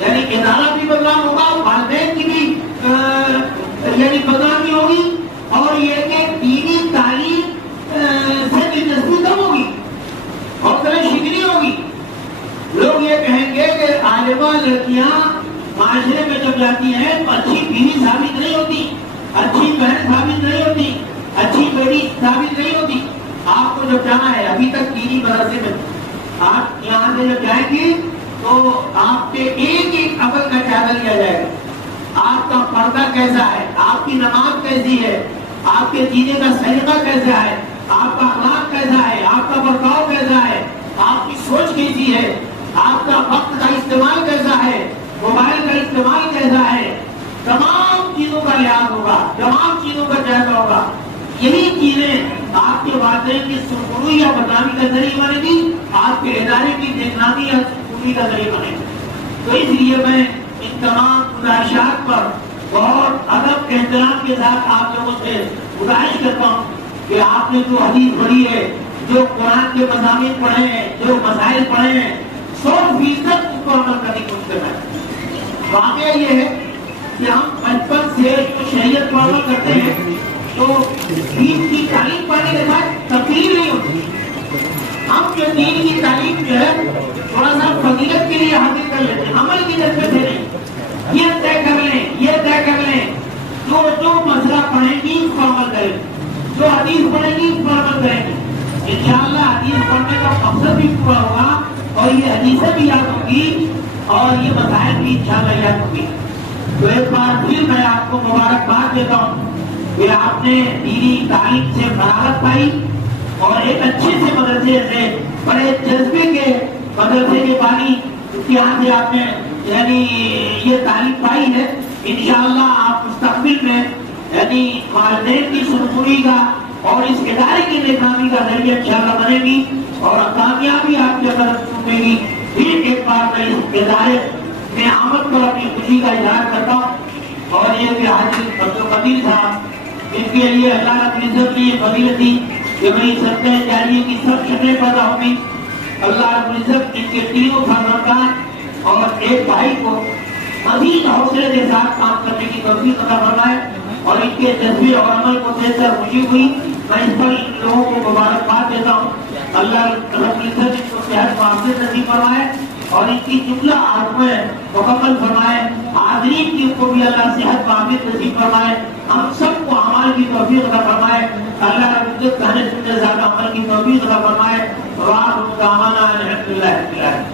یعنی ادارہ بھی بدنام ہوگا، والدین کی بھی یعنی بدنامی ہوگی، اور یہ کہ دینی تعلیم سے دلچسپی کم ہوگی اور طرح شکنی ہوگی۔ لوگ یہ کہیں گے کہ عالمہ لڑکیاں معاشرے میں جب جاتی ہیں تو اچھی بیوی ثابت نہیں ہوتی، اچھی بہن ثابت نہیں ہوتی، اچھی بیٹی ثابت نہیں ہوتی۔ آپ کو جب جانا ہے ابھی تک دینی مدرسے میں، آپ یہاں سے جب جائیں گے تو آپ کے ایک ایک عمل کا جائزہ لیا جائے گا۔ آپ کا پردہ کیسا ہے، آپ کی نماز کیسی ہے، آپ کے جینے کا سلیقہ کیسا ہے، آپ کا اخلاق کیسا ہے، آپ کا برتاؤ کیسا ہے، آپ کی سوچ کیسی ہے، آپ کا وقت کا استعمال کیسا ہے، موبائل کا استعمال کیسا ہے، تمام چیزوں کا لحاظ ہوگا، تمام چیزوں کا جائزہ ہوگا۔ یہی چیزیں آپ کے والدین کی سرخروئی یا بدنامی کا ذریعہ بنے گی، آپ کے ادارے کی بدنامی یا سرخروئی کا ذریعہ بنے گی۔ تو اس لیے میں ان تمام گزارشات پر بہت ادب احترام کے ساتھ آپ لوگوں سے گزارش کرتا ہوں کہ آپ نے جو حدیث پڑھی ہے، جو قرآن کے مضامین پڑھے ہیں، جو مسائل پڑھے ہیں، 100% اس کو عمل کرنے کی کوشش کرنا ہے۔ واقعہ یہ ہے کہ ہم بچپن سے جو شریعت پر عمل کرتے ہیں تو دین کی تعلیم پڑھنے کے بعد تبدیلی نہیں ہوتی۔ ہم جو دین کی تعلیم جو ہے تھوڑا سا فضیلت کے لیے حاصل کر لیتے ہیں، عمل کی نسبت سے نہیں۔ یہ طے کر لیں، یہ طے کر لیں، جو مسئلہ پڑھیں گی اس کو عمل کریں، جو حدیث پڑھیں گی اس پر عمل کریں گے۔ انشاءاللہ حدیث پڑھنے کا مقصد بھی پورا ہوگا اور یہ حدیثیں بھی یاد ہوگی اور یہ مسائل بھی انشاءاللہ یاد ہوگی۔ تو ایک بار پھر میں آپ کو مبارکباد دیتا ہوں کہ آپ نے دینی تعلیم سے فراغت پائی اور ایک اچھے سے مدرسے سے، بڑے جذبے کے مدرسے کے بانی یہاں سے آپ نے یعنی یہ تعلیم پائی ہے۔ انشاءاللہ آپ مستقبل میں یعنی والدین کی سرخروئی کا اور اس ادارے کی نگرانی کا ذریعہ انشاءاللہ بنے گی اور کامیابی آپ کے قدم چومے گی۔ پھر ایک بار میں اس ادارے میں آمد پر اپنی خوشی کا اظہار کرتا ہوں، اور یہ کہ حاجی عبدالقدیر صاحب ان کے لیے اللہ رب العزت کی یہ فضیلت دی کہ میری صدقہ جاریہ کی سب شکلیں پیدا ہوگی۔ اللہ رب العزت ان کے تینوں فرزندان اور ایک بھائی کو مزید حوصلے کے ساتھ کام کرنے کی توفیق عطا فرمائے اور ان کے جذبے اور عمل کو دیکھ کر خوشی ہوئی۔ میں اس پر ان لوگوں کو مبارکباد دیتا ہوں۔ اللہ رب العزت ان کو صحت و عافیت نصیب فرمائے اور ان کی جملہ آرزوئیں مکمل فرمائے۔ حاضرین کی کو بھی اللہ صحت و عافیت نصیب فرمائے۔ ہم سب کو اعمال کی توفیق عطا فرمائے۔ اللہ رب العزت کہنے سے زیادہ عمل کی توفیق عطا فرمائے۔ وآخر دعوانا الحمدللہ رب العالمین۔